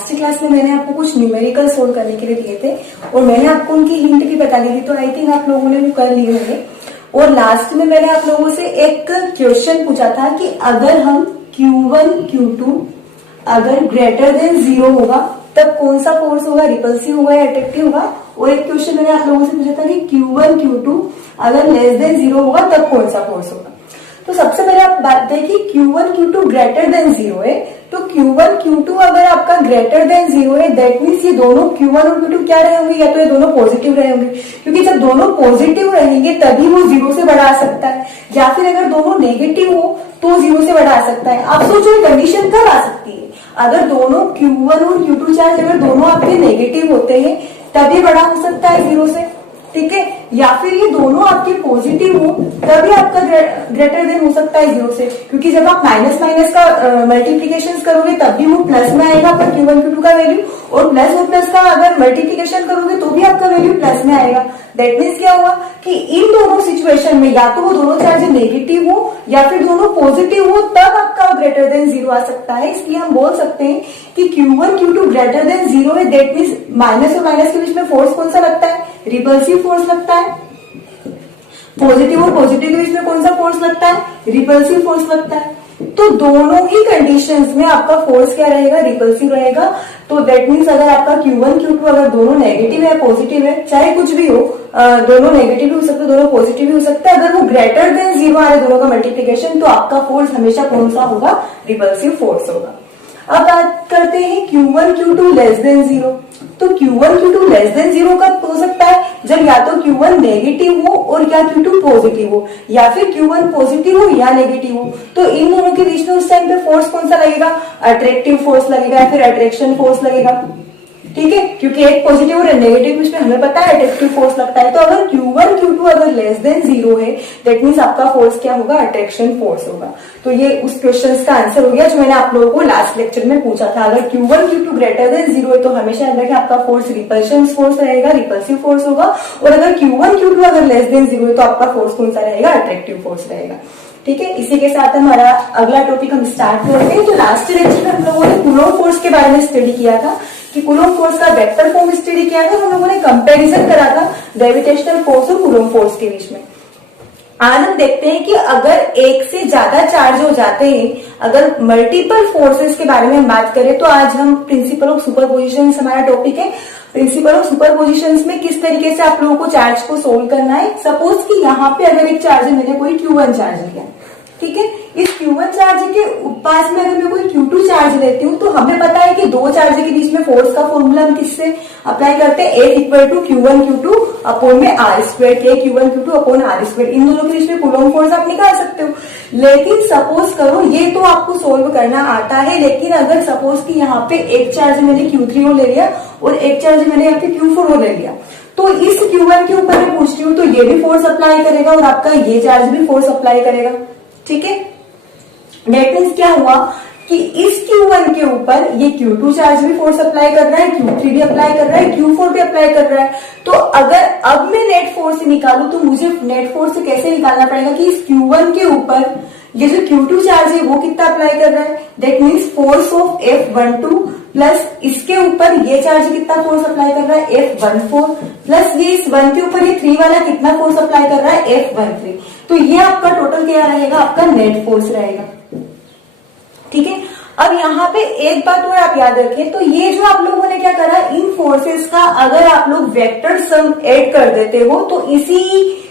Last class में मैंने आपको कुछ न्यूमेरिकल सोल्व करने के लिए दिए थे और मैंने आपको उनकी हिंट भी बता दी थी, तो आई थिंक आप लोगों ने वो कर लिए होंगे। और लास्ट में मैंने आप लोगों से एक क्वेश्चन पूछा था कि अगर हम Q1 Q2 अगर ग्रेटर देन 0 होगा तब कौन सा फोर्स होगा, रिपल्सिव होगा या अट्रैक्टिव होगा। और एक क्वेश्चन मैंने आप लोगों से पूछा था कि Q1 Q2 अगर लेस देन 0 होगा तब कौन सा फोर्स होगा। तो सबसे पहले आप बात देखिए Q1 Q2 ग्रेटर देन 0 है, तो Q1 Q2 अगर आपका ग्रेटर देन 0 है दैट मीन्स ये दोनों Q1 और Q2 क्या रहे होंगे, या तो ये दोनों पॉजिटिव रहे होंगे, क्योंकि जब दोनों पॉजिटिव रहेंगे तभी वो 0 से बढ़ा सकता है, या फिर अगर दोनों नेगेटिव हो तो 0 से बढ़ा सकता है। आप सोचो ये कंडीशन कब आ सकती है, अगर दोनों Q1 और Q2 चार्ज अगर दोनों आपके नेगेटिव होते हैं तभी बड़ा हो सकता है 0 से, ठीक है, या फिर ये दोनों आपके पॉजिटिव हो तभी आपका ग्रेटर देन हो सकता है 0 से, क्योंकि जब आप माइनस माइनस का मल्टीप्लीकेशन करोगे तब भी वो प्लस में आएगा आपका Q1 Q2 का वैल्यू, और प्लस का अगर मल्टीप्लीकेशन करोगे तो भी आपका वैल्यू प्लस में आएगा। दैट मीन्स क्या हुआ कि इन दोनों सिचुएशन में या तो वो दोनों चार्ज नेगेटिव हो या फिर दोनों पॉजिटिव हो तब आपका ग्रेटर देन 0 आ सकता है। इसलिए हम बोल सकते हैं कि Q1 Q2 ग्रेटर देन 0 है, दैट मीन्स माइनस और माइनस के बीच में फोर्स कौन सा लगता है, रिपल्सिव फोर्स लगता है। पॉजिटिव और पॉजिटिव के बीच में कौन सा फोर्स लगता है, रिपल्सिव फोर्स लगता है। तो दोनों ही कंडीशंस में आपका फोर्स क्या रहेगा, रिपल्सिव रहेगा। तो दैट मीन्स अगर आपका Q1 Q2 अगर दोनों नेगेटिव है पॉजिटिव है, चाहे कुछ भी हो, दोनों नेगेटिव भी हो सकते हैं दोनों पॉजिटिव भी हो सकता है, अगर वो ग्रेटर देन 0 आ रहे दोनों का मल्टीप्लीकेशन तो आपका फोर्स हमेशा कौन सा होगा, रिपल्सिव फोर्स होगा। अब बात करते हैं Q1 Q2 लेस देन 0। तो Q1 Q2 लेस देन 0 कब हो सकता है, जब या तो Q1 नेगेटिव हो और या Q2 पॉजिटिव हो, या फिर Q1 पॉजिटिव हो या नेगेटिव हो। तो इन दोनों के बीच में उस टाइम पे फोर्स कौन सा लगेगा, अट्रैक्टिव फोर्स लगेगा या फिर अट्रैक्शन फोर्स लगेगा, ठीक है, क्योंकि एक पॉजिटिव और नेगेटिव बीच में हमें पता है अट्रैक्टिव फोर्स लगता है। तो अगर Q1 Q2 अगर लेस देन 0 है दैट मीन्स आपका फोर्स क्या होगा, अट्रैक्शन फोर्स होगा। तो ये उस क्वेश्चन का आंसर हो गया जो मैंने आप लोगों को लास्ट लेक्चर में पूछा था। अगर Q1 Q2 ग्रेटर देन 0 है तो हमेशा याद रखें आपका फोर्स रिपल्शन फोर्स रहेगा, रिपल्सिव फोर्स होगा। और अगर Q1 Q2 अगर लेस देन 0 है तो आपका फोर्स कौन सा रहेगा, अट्रैक्टिव फोर्स रहेगा, ठीक है। इसी के साथ हमारा अगला टॉपिक हम स्टार्ट करते हैं। तो लास्ट लेक्चर में हम लोगों ने कूलॉम फोर्स के बारे में स्टडी किया था कि कूलॉम फोर्स का वेक्टर फॉर्म स्टडी किया था, हम लोगों ने कंपैरिजन करा था ग्रेविटेशनल फोर्स और कूलॉम फोर्स के बीच में। आज हम देखते हैं कि अगर एक से ज्यादा चार्ज हो जाते हैं, अगर मल्टीपल फोर्सेस के बारे में हम बात करें, तो आज हम प्रिंसिपल ऑफ सुपरपोजिशन हमारा टॉपिक है। प्रिंसिपल ऑफ सुपरपोजिशन में किस तरीके से आप लोगों को चार्ज को सोल्व करना है। सपोज कि यहाँ पे अगर एक चार्ज है, मैंने कोई Q1 चार्ज लिया, ठीक है, इस Q1 चार्ज के पास में अगर मैं कोई Q2 चार्ज लेती हूँ तो हमें पता है कि दो चार्ज के बीच में फोर्स का फॉर्मूला हम किससे अप्लाई करते हैं, F equal to Q1 Q2 upon में R square, K Q1 Q2 upon R square. इन दोनों के बीच में कूलॉम फोर्स आप निकाल सकते हो। लेकिन सपोज करो ये तो आपको सोल्व करना आता है, लेकिन अगर सपोज कि यहाँ पे एक चार्ज मैंने Q3 ले लिया और एक चार्ज मैंने यहाँ पे Q4 ले लिया, तो इस Q1 के ऊपर मैं पूछती हूँ तो ये भी फोर्स अप्लाई करेगा और आपका ये चार्ज भी फोर्स अप्लाई करेगा, ठीक है। दैट मीन्स क्या हुआ कि इस Q1 के ऊपर ये Q2 चार्ज भी फोर्स अप्लाई कर रहा है, Q3 भी अप्लाई कर रहा है, Q4 भी अप्लाई कर रहा है। तो अगर अब मैं नेट फोर्स निकालू तो मुझे नेट फोर्स कैसे निकालना पड़ेगा कि इस Q1 के ऊपर ये जो Q2 चार्ज है वो कितना अप्लाई कर रहा है, that means force of F12 plus इसके ऊपर ये चार्ज कितना फोर्स अप्लाई कर रहा है, F14 प्लस ये इस 1 के ऊपर ये 3 वाला कितना फोर्स अप्लाई कर रहा है, F13। तो ये आपका टोटल क्या रहेगा, आपका नेट फोर्स रहेगा, ठीक है। अब यहाँ पे एक बात और आप याद रखें, तो ये जो आप लोगों ने क्या करा, इन फोर्सेस का अगर आप लोग वेक्टर सम ऐड कर देते हो तो इसी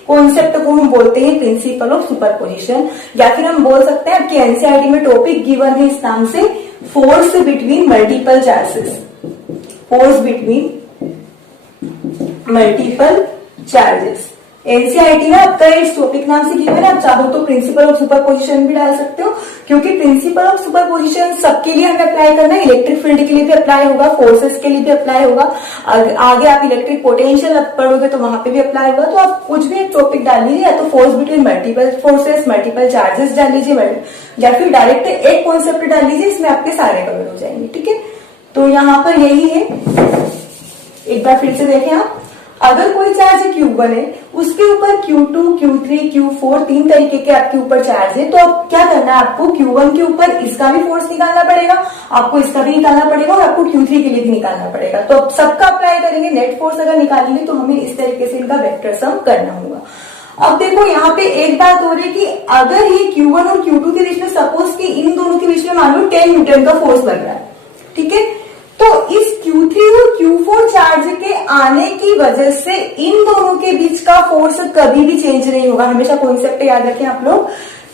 कॉन्सेप्ट को हम बोलते हैं प्रिंसिपल ऑफ सुपरपोजिशन, या फिर हम बोल सकते हैं आपके एनसीईआरटी में टॉपिक गिवन है इस नाम से force between multiple charges, force between multiple charges. NCERT में आपका इस टॉपिक नाम से गिवन है, आप चाहो तो प्रिंसिपल ऑफ सुपरपोजिशन भी डाल सकते हो, क्योंकि प्रिंसिपल ऑफ सुपरपोजिशन सबके लिए हमें अप्लाई करना है। इलेक्ट्रिक फील्ड के लिए भी अप्लाई होगा, फोर्सेस के लिए भी अप्लाई होगा, आगे आप इलेक्ट्रिक पोटेंशियल पढ़ोगे तो वहां पे भी अप्लाई होगा। तो आप कुछ भी एक टॉपिक डाल लीजिए, या तो force between multiple forces, multiple charges डाल लीजिए, या फिर डायरेक्ट एक कॉन्सेप्ट डाल लीजिए, इसमें आपके सारे कवर हो जाएंगे, ठीक है। तो यहाँ पर यही है, एक बार फिर से देखें आप, अगर कोई चार्ज Q1 है, उसके ऊपर Q2, Q3, Q4 तीन तरीके के आपके ऊपर चार्ज है, तो अब क्या करना है आपको, Q1 के ऊपर इसका भी फोर्स निकालना पड़ेगा, आपको इसका भी निकालना पड़ेगा और आपको Q3 के लिए भी निकालना पड़ेगा। तो अब सबका अप्लाई करेंगे, नेट फोर्स अगर निकालेंगे तो हमें इस तरीके से इनका वेक्टर सम करना होगा। अब देखो यहाँ पे एक बात हो रही है कि अगर ये Q1 और Q2 के बीच में सपोज कि इन दोनों के बीच में मान लो 10 न्यूटन का फोर्स लग रहा है, ठीक है, तो इस Q3 और Q4 चार्ज के आने की वजह से इन दोनों के बीच का फोर्स कभी भी चेंज नहीं होगा। हमेशा कॉन्सेप्ट याद रखें आप लोग,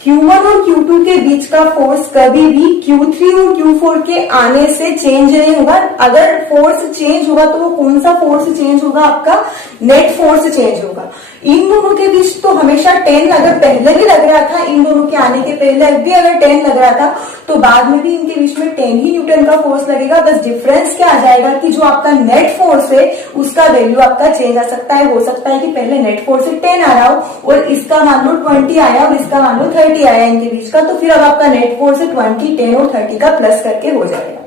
Q1 और Q2 के बीच का फोर्स कभी भी Q3 और Q4 के आने से चेंज नहीं होगा। अगर फोर्स चेंज होगा तो वो कौन सा फोर्स चेंज होगा, आपका नेट फोर्स चेंज होगा। इन दोनों के बीच तो हमेशा 10 अगर पहले भी लग रहा था, इन दोनों के आने के पहले भी अगर 10 लग रहा था, तो बाद में भी इनके बीच में 10 ही न्यूटन का फोर्स लगेगा। बस डिफरेंस क्या आ जाएगा कि जो आपका नेट फोर्स है उसका वैल्यू आपका चेंज आ सकता है। हो सकता है कि पहले नेट फोर्स से 10 आ रहा हो और इसका मान लो 20 आया और इसका मान लो 30 आया इनके बीच का, तो फिर अब आपका नेट फोर्स है 20, 10 और 30 का प्लस करके हो जाएगा,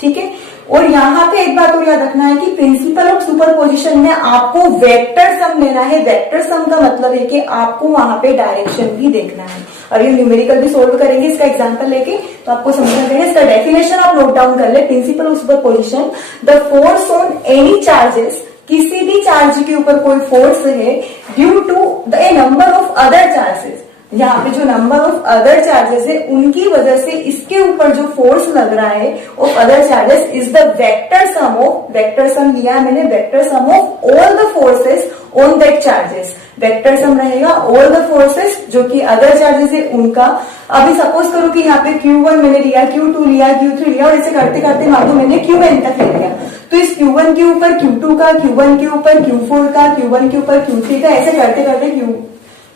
ठीक है। और यहाँ पे एक बात और याद रखना है कि प्रिंसिपल ऑफ सुपरपोजिशन में आपको वेक्टर सम लेना है। वेक्टर सम का मतलब है कि आपको वहां पे डायरेक्शन भी देखना है। और ये न्यूमेरिकल भी सोल्व करेंगे इसका एग्जांपल लेके, तो आपको समझ में आएगा। इसका डेफिनेशन आप नोट डाउन कर ले। Principle of superposition, the force on any charges, किसी भी चार्ज के ऊपर कोई फोर्स है due to the number of other charges, यहाँ पे जो नंबर ऑफ अदर चार्जेस है उनकी वजह से इसके ऊपर जो फोर्स लग रहा है of other charges is the vector sum of, vector sum लिया है मैंने, vector sum of all the forces on that charges. Vector sum रहेगा ऑल द फोर्सेस जो कि अदर चार्जेस है उनका। अभी सपोज करो कि यहाँ पे Q1 मैंने लिया, Q2 लिया, Q3 लिया और ऐसे करते करते मान लो मैंने Qn तक ले लिया, तो इस Q1 के ऊपर Q2 का, Q1 के ऊपर Q4 का, Q1 के ऊपर Q3 का, ऐसे करते करते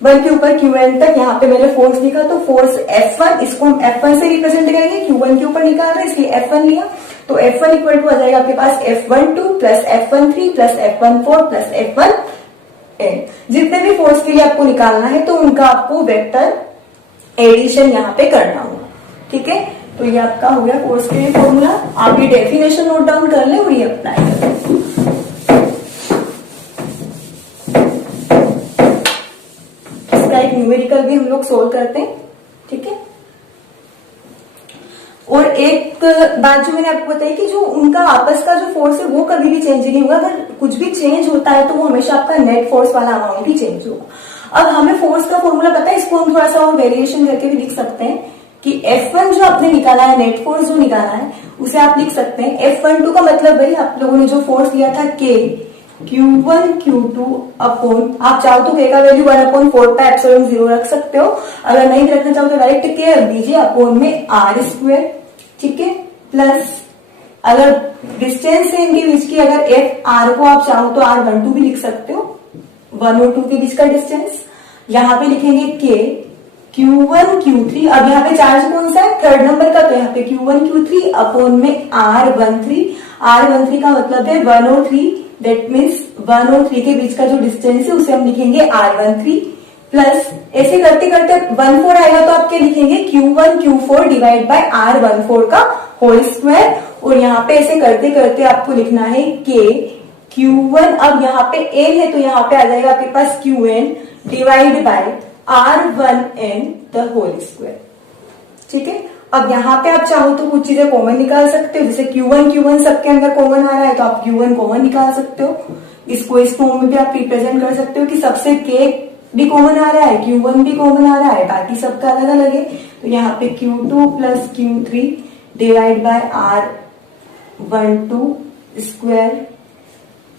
Q1 के ऊपर Qn तक यहाँ पे मैंने फोर्स लिखा। तो फोर्स F1, इसको हम F1 से रिप्रेजेंट करेंगे, Q1 के ऊपर निकाल रहे हैं इसलिए F1 लिया। तो F1 इक्वल टू आ जाएगा आपके पास F12 plus F13 plus F14 plus F1n। जितने भी फोर्स के लिए आपको निकालना है तो उनका आपको वेक्टर एडिशन यहाँ पे करना होगा, ठीक है। तो ये आपका हो गया फोर्स के लिए फॉर्मूला। आप ये डेफिनेशन नोट डाउन कर ले और ये अप्लाई कर ले। एक न्यूमेरिकल भी हम लोग सोल्व करते हैं, ठीक है। और एक बात जो मैंने आपको बताई कि जो उनका आपस का जो फोर्स है वो कभी भी चेंज नहीं होगा। अगर कुछ भी चेंज होता है तो वो हमेशा आपका नेट फोर्स वाला अमाउंट ही चेंज होगा। अब हमें फोर्स का फॉर्मूला पता है, इसको हम थोड़ा सा और वेरिएशन करके भी लिख सकते हैं कि F1 जो आपने निकाला है, नेट फोर्स जो निकाला है, उसे आप लिख सकते हैं F12 का मतलब भाई आप लोगों ने जो फोर्स लिया था K Q1 Q2 अपॉन, आप चाहो तो K का वैल्यू 1/4 पाई एप्सिलॉन 0 रख सकते हो। अगर नहीं रखना चाहो तो डायरेक्ट K रख दीजिए अपॉन में R², ठीक है, प्लस अगर डिस्टेंस है इनके बीच की, अगर R को आप चाहो तो R12 भी लिख सकते हो, 1 और 2 के बीच का डिस्टेंस। यहाँ पे लिखेंगे K Q1 Q3, अब यहाँ पे चार्ज कौन सा है, थर्ड नंबर का, तो यहाँ पे Q1 Q3 अपॉन में R13 का मतलब है 1 और 3, दैट मीन्स 1 और 3 के बीच का जो डिस्टेंस है उसे हम लिखेंगे R13 प्लस ऐसे करते करते 14 आएगा तो आप क्या लिखेंगे Q1 Q4 divide by R14 का होल स्क्वायर। और यहाँ पे ऐसे करते करते आपको लिखना है K Q1, अब यहाँ पे N है तो यहाँ पे आ जाएगा आपके पास Qn divide by R1n the whole square, ठीक है। अब यहाँ पे आप चाहो तो कुछ चीजें कॉमन निकाल सकते हो, जैसे Q1 सबके अंदर कॉमन आ रहा है तो आप Q1 कॉमन निकाल सकते हो। इसको इस फॉर्म में भी आप रिप्रेजेंट कर सकते हो कि सबसे K भी कॉमन आ रहा है, Q1 भी कॉमन आ रहा है, बाकी सबका अलग अलग है। तो यहाँ पे Q2 plus Q3 divide by R12 square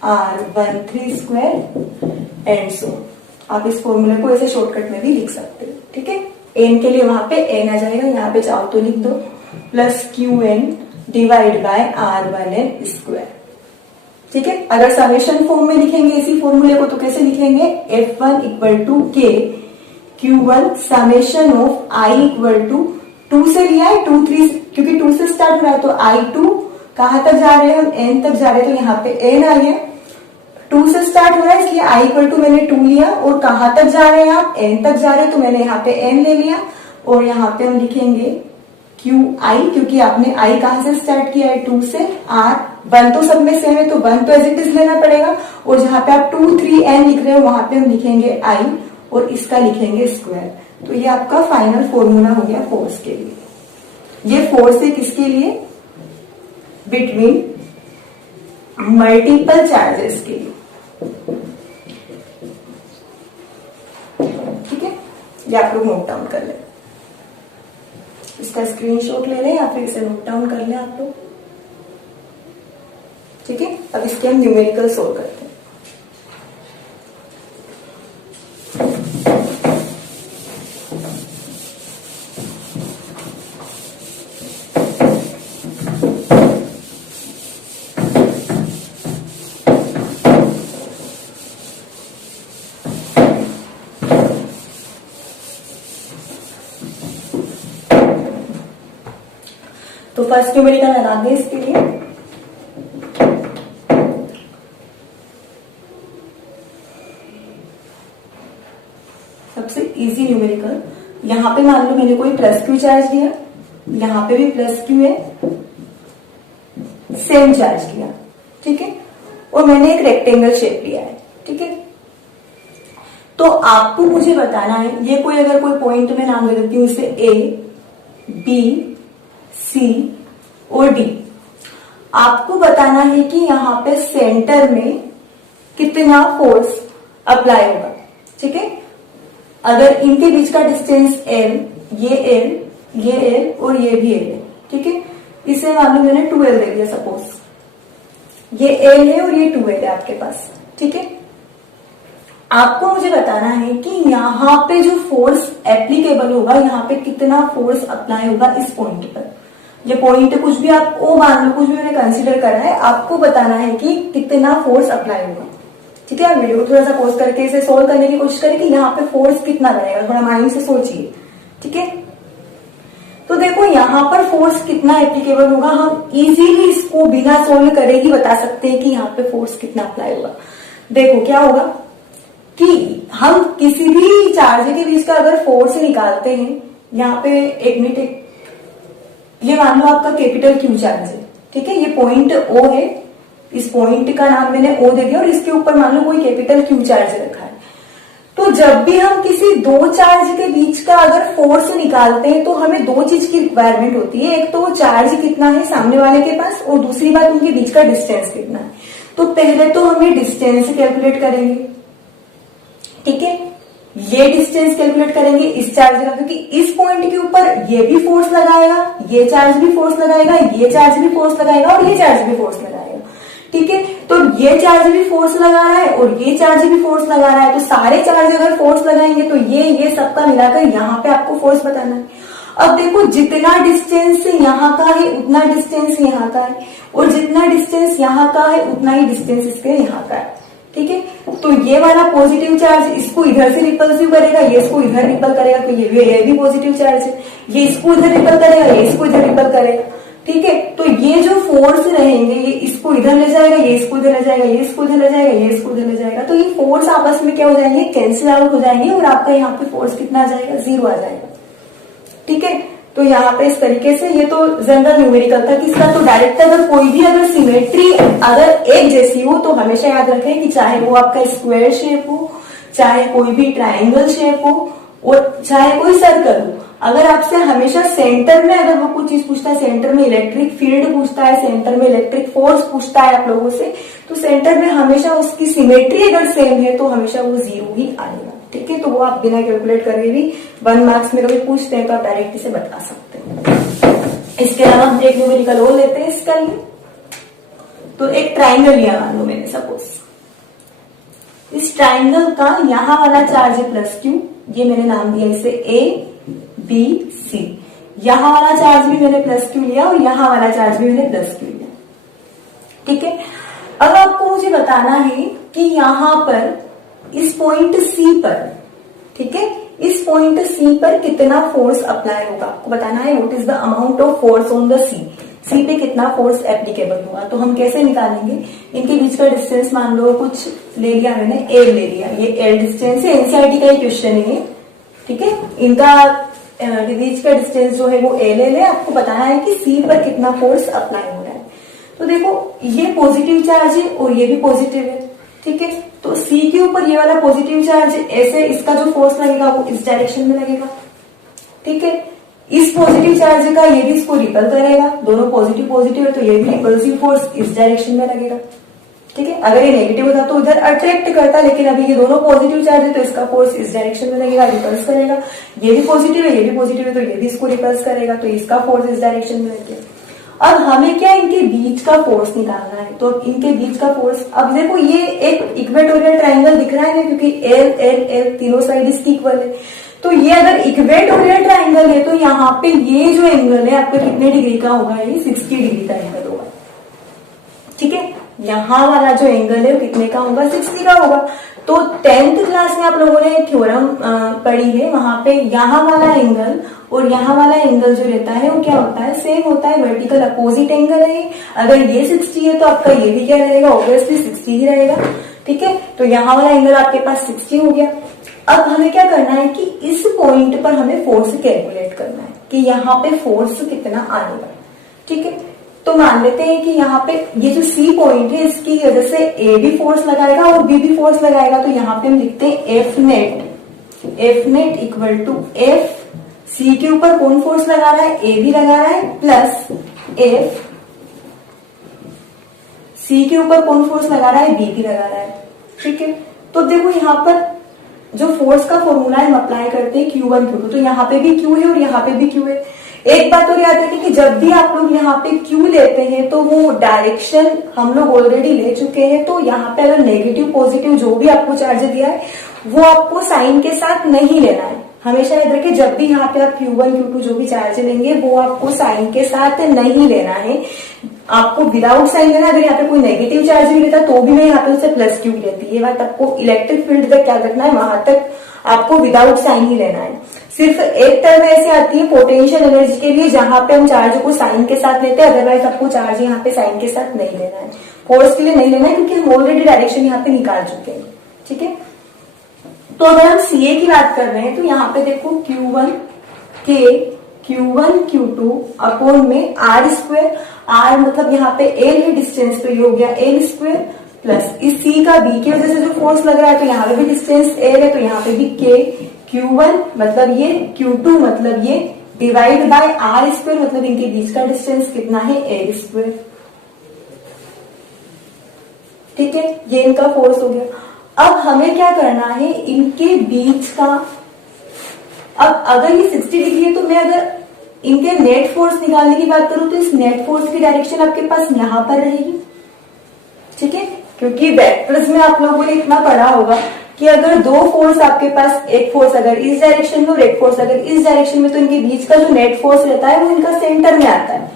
R13 square and so. आप इस फॉर्मूले को ऐसे शॉर्टकट में भी लिख सकते हो, ठीक है। एन के लिए वहां पे एन आ जाएगा, यहाँ पे चाहो तो लिख दो plus Qn divide by R1n square, ठीक है। अगर समेशन फॉर्म में लिखेंगे इसी फॉर्मूले को तो कैसे लिखेंगे, F1 equal to K Q1 summation of I equal to 2 से लिया है 2 3, क्योंकि 2 से स्टार्ट हो रहा है तो I2 कहां तक जा रहे हैं हम, N तक जा रहे हैं, तो यहाँ पे N आ गया। 2 से स्टार्ट हो रहा है इसलिए I इक्वल टू मैंने 2 लिया, और कहां तक जा रहे हैं आप, N तक जा रहे हैं तो मैंने यहाँ पे N ले लिया। और यहाँ पे हम लिखेंगे क्यू आई, क्योंकि आपने आई कहां से स्टार्ट किया है, 2 से, आर 1 तो सब में सेम है तो 1 तो एज इट इज लेना पड़ेगा, और जहां पे आप 2 3 एन लिख रहे हो वहां पे हम लिखेंगे आई और इसका लिखेंगे स्क्वायर। तो ये आपका फाइनल फॉर्मूला हो गया फोर्स के लिए। ये फोर्स है किसके लिए, बिटवीन मल्टीपल चार्जेस के लिए। ठीक है, ये आप लोग नोट डाउन कर लें, इसका स्क्रीनशॉट ले लें या फिर इसे नोट डाउन कर लें आप लोग। ठीक है, अब इसके हम न्यूमेरिकल सोल्व करते हैं। तो फर्स्ट न्यूमेरिकल लगा दें इसके लिए। सबसे इजी न्यूमेरिकल, यहां पे मान लो मैंने कोई प्लस क्यू चार्ज लिया, यहां पे भी प्लस क्यू है, सेम चार्ज लिया, ठीक है, और मैंने एक रेक्टेंगल शेप लिया है। ठीक है, तो आपको मुझे बताना है, ये कोई अगर कोई पॉइंट में नाम दे देती हूं, इसे ए, बी, सी और डी। आपको बताना है कि यहां पे सेंटर में कितना फोर्स अप्लाई होगा। ठीक है, अगर इनके बीच का डिस्टेंस एल, ये एल, ये एल और ये भी एल है। ठीक है, इसे मान लो मैंने 2L दे दिया सपोज, ये एल है और ये 2L है आपके पास। ठीक है, आपको मुझे बताना है कि यहां पे जो फोर्स एप्लीकेबल होगा, यहां पे कितना फोर्स अप्लाई होगा इस पॉइंट पर। ये पॉइंट कुछ भी आप ओ मान लो, कुछ भी मैंने कंसीडर करा है, आपको बताना है कि कितना फोर्स अप्लाई होगा। ठीक है, आप वीडियो को थोड़ा सा पॉज करके इसे सोल्व करने की कोशिश करें कि यहाँ पे फोर्स कितना बनेगा, थोड़ा माइंड से सोचिए। ठीक है, तो देखो यहां पर फोर्स कितना एप्लीकेबल होगा, हम इजीली इसको बिना सोल्व करे ही बता सकते हैं कि यहाँ पे फोर्स कितना अप्लाई होगा। देखो क्या होगा कि हम किसी भी चार्ज के बीच का अगर फोर्स निकालते हैं, यहाँ पे एक मिनट, ये मान लो आपका कैपिटल क्यू चार्ज है। ठीक है, ये पॉइंट ओ है, इस पॉइंट का नाम मैंने ओ दे दिया और इसके ऊपर मान लो कोई कैपिटल क्यू चार्ज रखा है। तो जब भी हम किसी दो चार्ज के बीच का अगर फोर्स निकालते हैं तो हमें दो चीज की रिक्वायरमेंट होती है, एक तो वो चार्ज कितना है सामने वाले के पास, और दूसरी बात उनके बीच का डिस्टेंस कितना है। तो पहले तो हमें डिस्टेंस कैलकुलेट करेंगे। ठीक है, ये डिस्टेंस कैलकुलेट करेंगे इस चार्ज का, क्योंकि इस पॉइंट के ऊपर ये भी फोर्स लगाएगा, ये चार्ज भी फोर्स लगाएगा, ये चार्ज भी फोर्स लगाएगा और ये चार्ज भी फोर्स लगाएगा। ठीक है, तो ये चार्ज भी फोर्स लगा रहा है और ये चार्ज भी फोर्स लगा रहा है, तो सारे चार्ज अगर फोर्स लगाएंगे तो ये सबका मिलाकर यहाँ पे आपको फोर्स बताना है। अब देखो जितना डिस्टेंस यहाँ का है उतना डिस्टेंस यहाँ का है, और जितना डिस्टेंस यहाँ का है उतना ही डिस्टेंस इसके यहाँ का है। ठीक है, तो ये वाला पॉजिटिव चार्ज इसको इधर से रिपल्सिव करेगा, ये इसको इधर रिपल करेगा, तो ये भी पॉजिटिव चार्ज है, ये इसको इधर रिपल करेगा, ये इसको इधर रिपल करेगा। ठीक है, तो ये जो फोर्स रहेंगे ये इसको इधर ले जाएगा, ये इसको इधर ले जाएगा, ये इसको इधर ले जाएगा, ये इसको इधर ले जाएगा, तो ये फोर्स आपस में क्या हो जाएंगे, कैंसिल आउट हो जाएंगे और आपका यहाँ पे फोर्स कितना आ जाएगा, 0 आ जाएगा। ठीक है, तो यहाँ पे इस तरीके से, ये तो जनरल न्यूमेरिकल था किसका। तो डायरेक्ट अगर कोई भी अगर सिमेट्री अगर एक जैसी हो तो हमेशा याद रखें कि चाहे वो आपका स्क्वायर शेप हो, चाहे कोई भी ट्राइंगल शेप हो, और चाहे कोई सर्कल हो, अगर आपसे हमेशा सेंटर में अगर वो कुछ चीज पूछता है, सेंटर में इलेक्ट्रिक फील्ड पूछता है, सेंटर में इलेक्ट्रिक फोर्स पूछता है आप लोगों से, तो सेंटर में हमेशा उसकी सिमेट्री अगर सेम है तो हमेशा वो 0 ही आएगा। ठीक है, तो वो आप बिना कैलकुलेट करके भी 1 मार्क्स में कभी पूछते हैं तो आप डायरेक्ट इसे बता सकते हैं। इसके अलावा हम एक न्यूमेरिकल और लेते हैं इसका लिए। तो एक ट्राइंगल लिया मान लो मैंने सपोज, इस ट्राइंगल का यहाँ वाला चार्ज है प्लस क्यू, ये मैंने नाम दिया इसे ए बी सी, यहाँ वाला चार्ज भी मैंने प्लस क्यू लिया और यहाँ वाला चार्ज भी मैंने प्लस क्यू लिया। ठीक है, अब आपको मुझे बताना है कि यहाँ पर इस पॉइंट सी पर, ठीक है, इस पॉइंट सी पर कितना फोर्स अप्लाई होगा, आपको बताना है what is the amount of force on the C, C पे कितना फोर्स एप्लीकेबल होगा। तो हम कैसे निकालेंगे, इनके बीच का डिस्टेंस मान लो कुछ ले लिया मैंने, एल ले लिया, ये एल डिस्टेंस है, एनसीईआरटी का ही क्वेश्चन है। ठीक है, इनका के बीच का डिस्टेंस जो है वो एल एल है, आपको बताना है कि सी पर कितना फोर्स अप्लाई हो रहा है। तो देखो ये पॉजिटिव चार्ज है और ये भी पॉजिटिव है, ठीक है। तो सी के ऊपर ये वाला पॉजिटिव चार्ज है, ऐसे इसका जो फोर्स लगेगा वो इस डायरेक्शन में लगेगा, ठीक है। इस पॉजिटिव चार्ज का ये भी इसको रिपल करेगा, दोनों पॉजिटिव पॉजिटिव है तो ये भी रिपल्सिव फोर्स इस डायरेक्शन में लगेगा, ठीक है। अगर ये नेगेटिव होता तो इधर अट्रैक्ट करता, लेकिन अभी ये दोनों पॉजिटिव चार्ज है तो इसका फोर्स इस डायरेक्शन में लगेगा, रिपल्स करेगा। ये भी पॉजिटिव है, ये भी पॉजिटिव है तो ये भी इसको रिपल्स करेगा, तो इसका फोर्स इस डायरेक्शन में लगेगा। अब हमें क्या इनके बीच का फोर्स निकालना है, तो इनके बीच का फोर्स, अब देखो ये एक इक्वेटोरियल ट्राइंगल दिख रहा है ना, क्योंकि एल एल एल तीनों साइड इसकी इक्वल है। तो ये अगर इक्वेटोरियल ट्राइंगल है तो यहाँ पे ये जो एंगल है आपका कितने डिग्री का होगा, ये 60 डिग्री का एंगल होगा, ठीक है। यहाँ वाला जो एंगल है वो कितने का होगा, 60 का होगा। तो 10th क्लास में आप लोगों ने एक थ्योरम पढ़ी है, वहां पे यहाँ वाला एंगल और यहाँ वाला एंगल जो रहता है वो क्या होता है, सेम होता है, वर्टिकल अपोजिट एंगल है। अगर ये 60 है तो आपका ये भी क्या रहेगा, ऑब्वियसली 60 ही रहेगा, ठीक है। तो यहाँ वाला एंगल आपके पास 60 हो गया। अब हमें क्या करना है कि इस पॉइंट पर हमें फोर्स कैलकुलेट करना है कि यहाँ पे फोर्स कितना आएगा, ठीक है। तो मान लेते हैं कि यहाँ पे ये जो सी पॉइंट है इसकी वजह से ए भी फोर्स लगाएगा और बी भी फोर्स लगाएगा, तो यहाँ पे हम लिखते हैं F net equal to F, C के ऊपर कौन फोर्स लगा रहा है, ए भी लगा रहा है, प्लस एफ, सी के ऊपर कौन फोर्स लगा रहा है, बी भी लगा रहा है, ठीक है। तो देखो यहाँ पर जो फोर्स का फॉर्मूला हम अप्लाई करते हैं Q1 Q2, तो यहाँ पे भी Q है और यहाँ पे भी Q है। एक बात और याद रखें कि जब भी आप लोग यहाँ पे Q लेते हैं तो वो डायरेक्शन हम लोग ऑलरेडी ले चुके हैं, तो यहाँ पे अगर नेगेटिव पॉजिटिव जो भी आपको चार्ज दिया है वो आपको साइन के साथ नहीं लेना है। हमेशा याद रखें जब भी यहाँ पे आप Q1 Q2 जो भी चार्ज लेंगे वो आपको साइन के साथ नहीं लेना है, आपको विदाउट साइन लेना। अगर यहाँ पे कोई नेगेटिव चार्ज भी लेता तो भी मैं यहाँ पे उसे प्लस क्यू लेती है। ये बात आपको इलेक्ट्रिक फील्ड तक क्या रखना है, वहां तक आपको विदाउट साइन ही लेना है। सिर्फ एक टर्म ऐसी आती है पोटेंशियल एनर्जी के लिए जहां पे हम चार्ज को साइन के साथ लेते हैं, अदरवाइज आपको चार्ज यहाँ पे साइन के साथ नहीं लेना है, फोर्स के लिए नहीं लेना है, क्योंकि हम ऑलरेडी डायरेक्शन यहाँ पे निकाल चुके हैं, ठीक है। तो अगर हम सीए की बात कर रहे हैं तो यहाँ पे देखो Q1 Q2 अपॉन में आर स्क्वायर, आर मतलब यहाँ पे एल है डिस्टेंस, तो ये हो गया एल स्क्वायर, प्लस इस सी का बी की वजह से जो फोर्स लग रहा है तो यहाँ पे भी डिस्टेंस एल है, तो यहाँ पे भी के, Q1 मतलब ये, Q2 मतलब ये, डिवाइड बाय आर स्क्वायर मतलब इनके बीच का डिस्टेंस कितना है, एल स्क्वायर, ठीक है। ये इनका फोर्स हो गया। अब हमें क्या करना है, इनके बीच का, अब अगर ये 60 डिग्री है तो मैं अगर इनके नेट फोर्स निकालने की बात करूं तो इस नेट फोर्स की डायरेक्शन आपके पास यहां पर रहेगी, ठीक है। क्योंकि वेक्टर्स में आप लोगों ने इतना पढ़ा होगा कि अगर दो फोर्स आपके पास, एक फोर्स अगर इस डायरेक्शन में और एक फोर्स अगर इस डायरेक्शन में, तो इनके बीच का जो नेट फोर्स रहता है वो इनका सेंटर में आता है।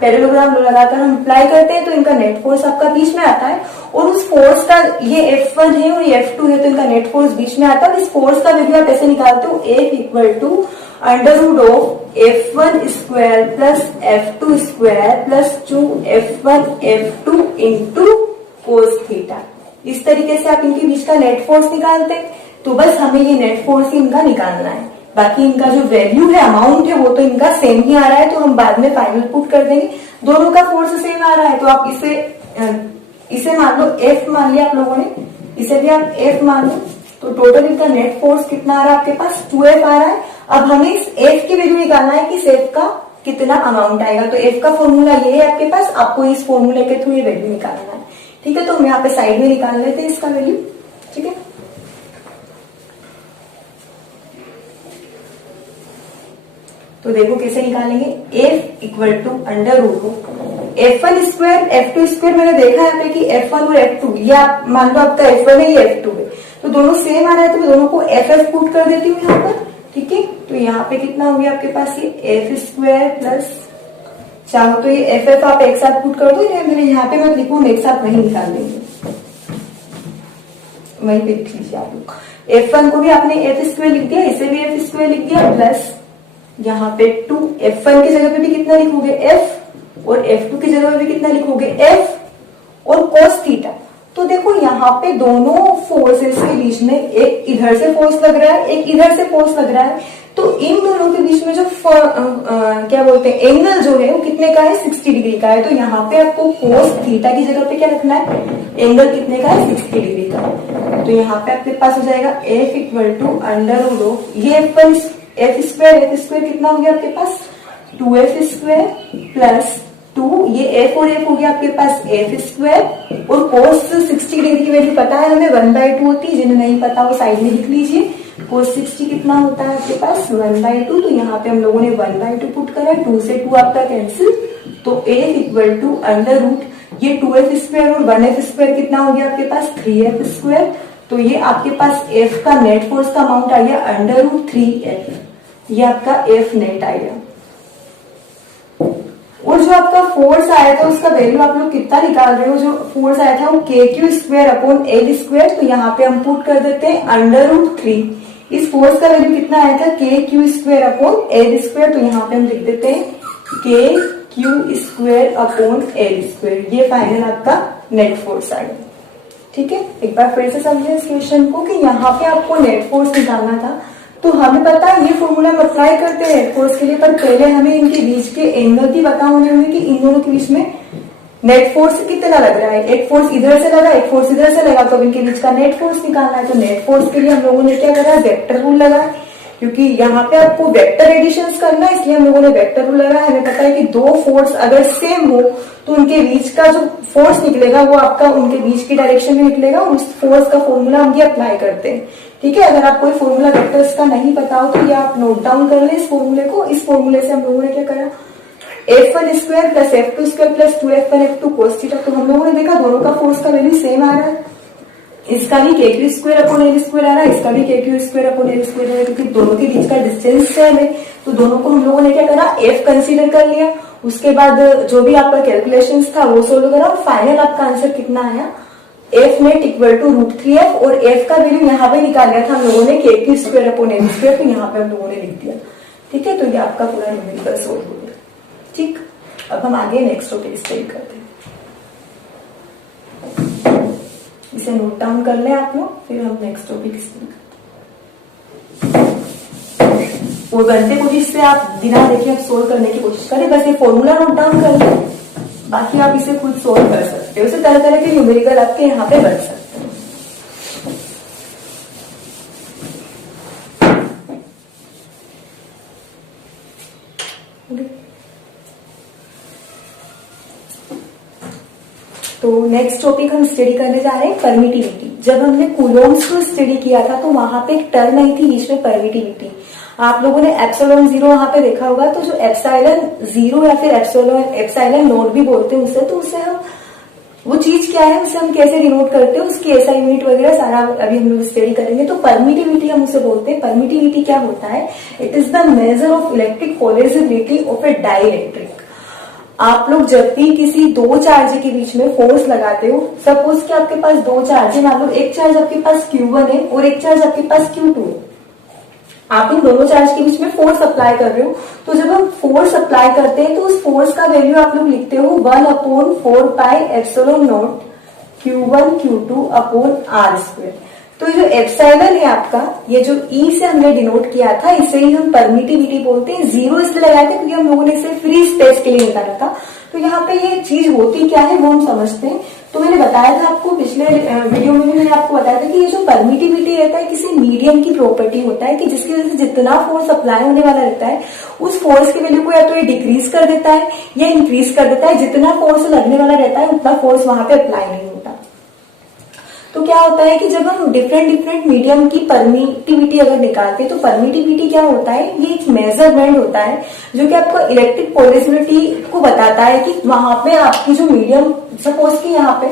पैरेललोग्राम लगाकर हम अप्लाई करते हैं तो इनका नेट फोर्स आपका बीच में आता है, और उस फोर्स का, ये F1 है और ये F2 है तो इनका नेट फोर्स बीच में आता है। और इस फोर्स का वैल्यू आप ऐसे निकालते हो, F equal to √ F1 square plus F2 square plus 2F1 F2 into cos theta. इस तरीके से आप इनके बीच का नेट फोर्स निकालते हैं। तो बस हमें ये नेट फोर्स इनका निकालना है, बाकी इनका जो वैल्यू है, अमाउंट है, वो तो इनका सेम ही आ रहा है, तो हम बाद में फाइनल पुट कर देंगे। दोनों का फोर्स सेम आ रहा है तो आप इसे मान लो F मान लिया आप लोगों ने, इसे भी आप F मान लो, तो टोटल इनका नेट फोर्स कितना आ रहा है आपके पास, 2F आ रहा है। अब हमें इस F की वैल्यू निकालना है कि इस F का कितना अमाउंट आएगा। तो F का फॉर्मूला ये है आपके पास, आपको इस फॉर्मूले के थ्रू ये वैल्यू निकालना है, ठीक है। तो हम यहाँ पे साइड में निकाल लेते हैं इसका वैल्यू, ठीक है। तो देखो कैसे निकालेंगे, F equal to √ F1 square F2 square, मैंने देखा यहाँ पे कि F1 और F2, ये आप मान लो आपका F1 है, ये F2 है, तो दोनों सेम आ रहा है, तो मैं दोनों को FF पुट कर देती हूँ यहाँ पर, ठीक है। तो यहाँ पे कितना हो गया आपके पास, ये F स्क्वायर प्लस, चाहो तो ये FF आप एक साथ पुट कर दो, मेरे यहाँ पे मत लिखूँ, एक साथ वही निकाल देंगे, वहीं पे लिख लीजिए आप लोग। F1 को भी आपने F स्क्वायर लिख दिया, इसे भी F स्क्वायर लिख दिया, प्लस यहाँ पे 2, F1 की जगह पे भी कितना लिखोगे F, और F2 की जगह पे भी कितना लिखोगे F, और cos थीटा। तो देखो यहाँ यहाँ पे दोनों फोर्सेस के बीच में एक इधर से फोर्स लग रहा है, एक इधर से फोर्स लग रहा है, तो इन दोनों के बीच में जो क्या बोलते हैं एंगल जो है वो कितने का है, 60 डिग्री का है। तो यहाँ पे आपको कोस थीटा की जगह पे क्या रखना है, एंगल कितने का है, 60 डिग्री का। तो यहाँ पे आपके पास हो जाएगा F equal to under root of ये एफ स्क्वायर कितना हो गया आपके पास 2f स्क्वायर प्लस 2, ये f और f हो गया आपके पास f स्क्वायर, और cos 60 डिग्री की वैल्यू पता है हमें 1/2 होती है, जिन्हें नहीं पता वो साइड में लिख लीजिए। cos 60 कितना होता है आपके पास 1/2, तो यहाँ पे हम लोगों ने 1/2 पुट करा, 2 से 2 आपका कैंसिल, तो f equal to under root ये 2f स्क्वायर और 1f स्क्वायर कितना हो गया आपके पास 3f स्क्वायर। तो ये आपके पास f का नेट फोर्स का अमाउंट आ गया अंडर रूट 3f, ये आपका f नेट आएगा। और जो आपका फोर्स आया था उसका वैल्यू आप लोग कितना निकाल रहे हो, जो फोर्स आया था वो KQ square upon L square, तो यहाँ पे हम पुट कर देते हैं अंडर रूट 3। इस फोर्स का वैल्यू कितना आया था KQ square upon L square, तो यहाँ पे हम लिख देते हैं KQ square upon L square, ये फाइनल आपका नेट फोर्स आएगा। ठीक है, एक बार फिर से समझे इस क्वेश्चन को कि यहाँ पे आपको नेट फोर्स निकालना था, तो हमें पता है ये फॉर्मूला हम अप्लाई करते हैं फोर्स के लिए, पर पहले हमें इनके बीच के एंगल भी पता होने होंगे कि इन दोनों के बीच में नेट फोर्स कितना लग रहा है, एक फोर्स इधर से लगा एक फोर्स इधर से लगा, तो इनके बीच का नेट फोर्स निकालना है। तो नेट फोर्स के लिए हम लोगों ने क्या करा, वेक्टर रूल लगा, क्योंकि यहाँ पे आपको वेक्टर एडिशन करना है, इसलिए हम लोगों ने वेक्टर रूल लगाया। हमें पता है कि दो फोर्स अगर सेम हो तो उनके बीच का जो फोर्स निकलेगा वो आपका उनके बीच की डायरेक्शन में निकलेगा, और उस फोर्स का फॉर्मूला हम ये अप्लाई करते हैं। ठीक है, अगर आप कोई फॉर्मूला वेक्टर्स का नहीं पता हो तो ये आप नोट डाउन कर ले इस फॉर्मूले को। इस फॉर्मूले से हम लोगों ने क्या करा, F1 square plus F2 square plus 2F1 F2 cos theta, तो हम लोगों ने देखा दोनों का फोर्स का वैल्यू सेम आ रहा है, इसका भी KQ square upon L square आ रहा है, इसका भी KQ square upon L square आ रहा है, क्योंकि दोनों के बीच का डिस्टेंस सेम है। तो दोनों को हम लोगों ने क्या करा, F कंसीडर कर लिया, उसके बाद जो भी आपका कैलकुलेशन था वो सोल्व करा, और फाइनल आपका आंसर कितना आया, F net equal to root 3F, और F का वैल्यू यहाँ पे निकाल लिया था हम लोगों ने KQ square upon L square, तो यहाँ पे हम लोगों ने लिख दिया। ठीक है, तो ये आपका पूरा न्यूमेरिकल सोल्व हो गया। ठीक, अब हम आगे नेक्स्ट टॉपिक स्टडी करते हैं, इसे नोट डाउन कर ले आप लोग, फिर हम नेक्स्ट टॉपिक स्टडी करते हैं। वो बनते कुछ इससे आप बिना देखे आप सोल्व करने की कोशिश करें, बस ये फॉर्मूला नोट डाउन कर ले, बाकी आप इसे खुद सोल्व कर सकते हो। इसे तरह तरह के न्यूमेरिकल आपके यहाँ पे बन सकते हैं। तो नेक्स्ट टॉपिक हम स्टडी करने जा रहे हैं परमिटिविटी। जब हमने कूलोम्स को स्टडी किया था तो वहां पे एक टर्म आई थी बीच में, परमिटिविटी। आप लोगों ने एप्सिलॉन जीरो वहां पे देखा होगा, तो जो एप्सिलॉन जीरो या फिर एप्सिलॉन नोट भी बोलते हैं उसे, तो उससे हम वो चीज क्या है, उसे हम कैसे डिनोट करते हैं, उसकी एसआई यूनिट वगैरह सारा अभी हम लोग स्टडी करेंगे। तो परमिटिविटी हम उसे बोलते हैं। परमिटिविटी क्या होता है, it is the measure of electric polarisability of A dielectric. आप लोग जब भी किसी दो चार्ज के बीच में फोर्स लगाते हो, सपोज कि आपके पास दो चार्ज है, मान लो एक चार्ज आपके पास Q1 है और एक चार्ज आपके पास Q2 है, आप इन दोनों चार्ज के बीच में फोर्स अप्लाई कर रहे हो, तो जब हम फोर्स अप्लाई करते हैं तो उस फोर्स का वैल्यू आप लोग लिखते हो 1/4πε0 Q1 Q2 upon R square. तो जो एप्सिलॉन है आपका, ये जो E से हमने डिनोट किया था, इसे ही हम परमिटिविटी बोलते हैं। जीरो इसलिए लगाया था क्योंकि हम लोगों ने इसे फ्री स्पेस के लिए निकाला था। तो यहाँ पे ये चीज होती क्या है वो हम समझते हैं। तो मैंने बताया था आपको पिछले वीडियो में भी, मैंने आपको बताया था कि ये जो परमिटिविटी रहता है किसी मीडियम की प्रॉपर्टी होता है, कि जिसकी वजह से जितना फोर्स अप्लाई होने वाला रहता है उस फोर्स की वैल्यू को या तो ये डिक्रीज कर देता है या इंक्रीज कर देता है। जितना फोर्स लगने वाला रहता है उतना फोर्स वहां पे अप्लाई नहीं होता। तो क्या होता है कि जब हम डिफरेंट मीडियम की परमिटिविटी अगर निकालते हैं, तो परमिटिविटी क्या होता है, ये एक मेजरमेंट होता है जो कि आपको इलेक्ट्रिक पोलराइजेबिलिटी को बताता है कि वहां पे आपकी जो मीडियम, सपोज कि यहाँ पे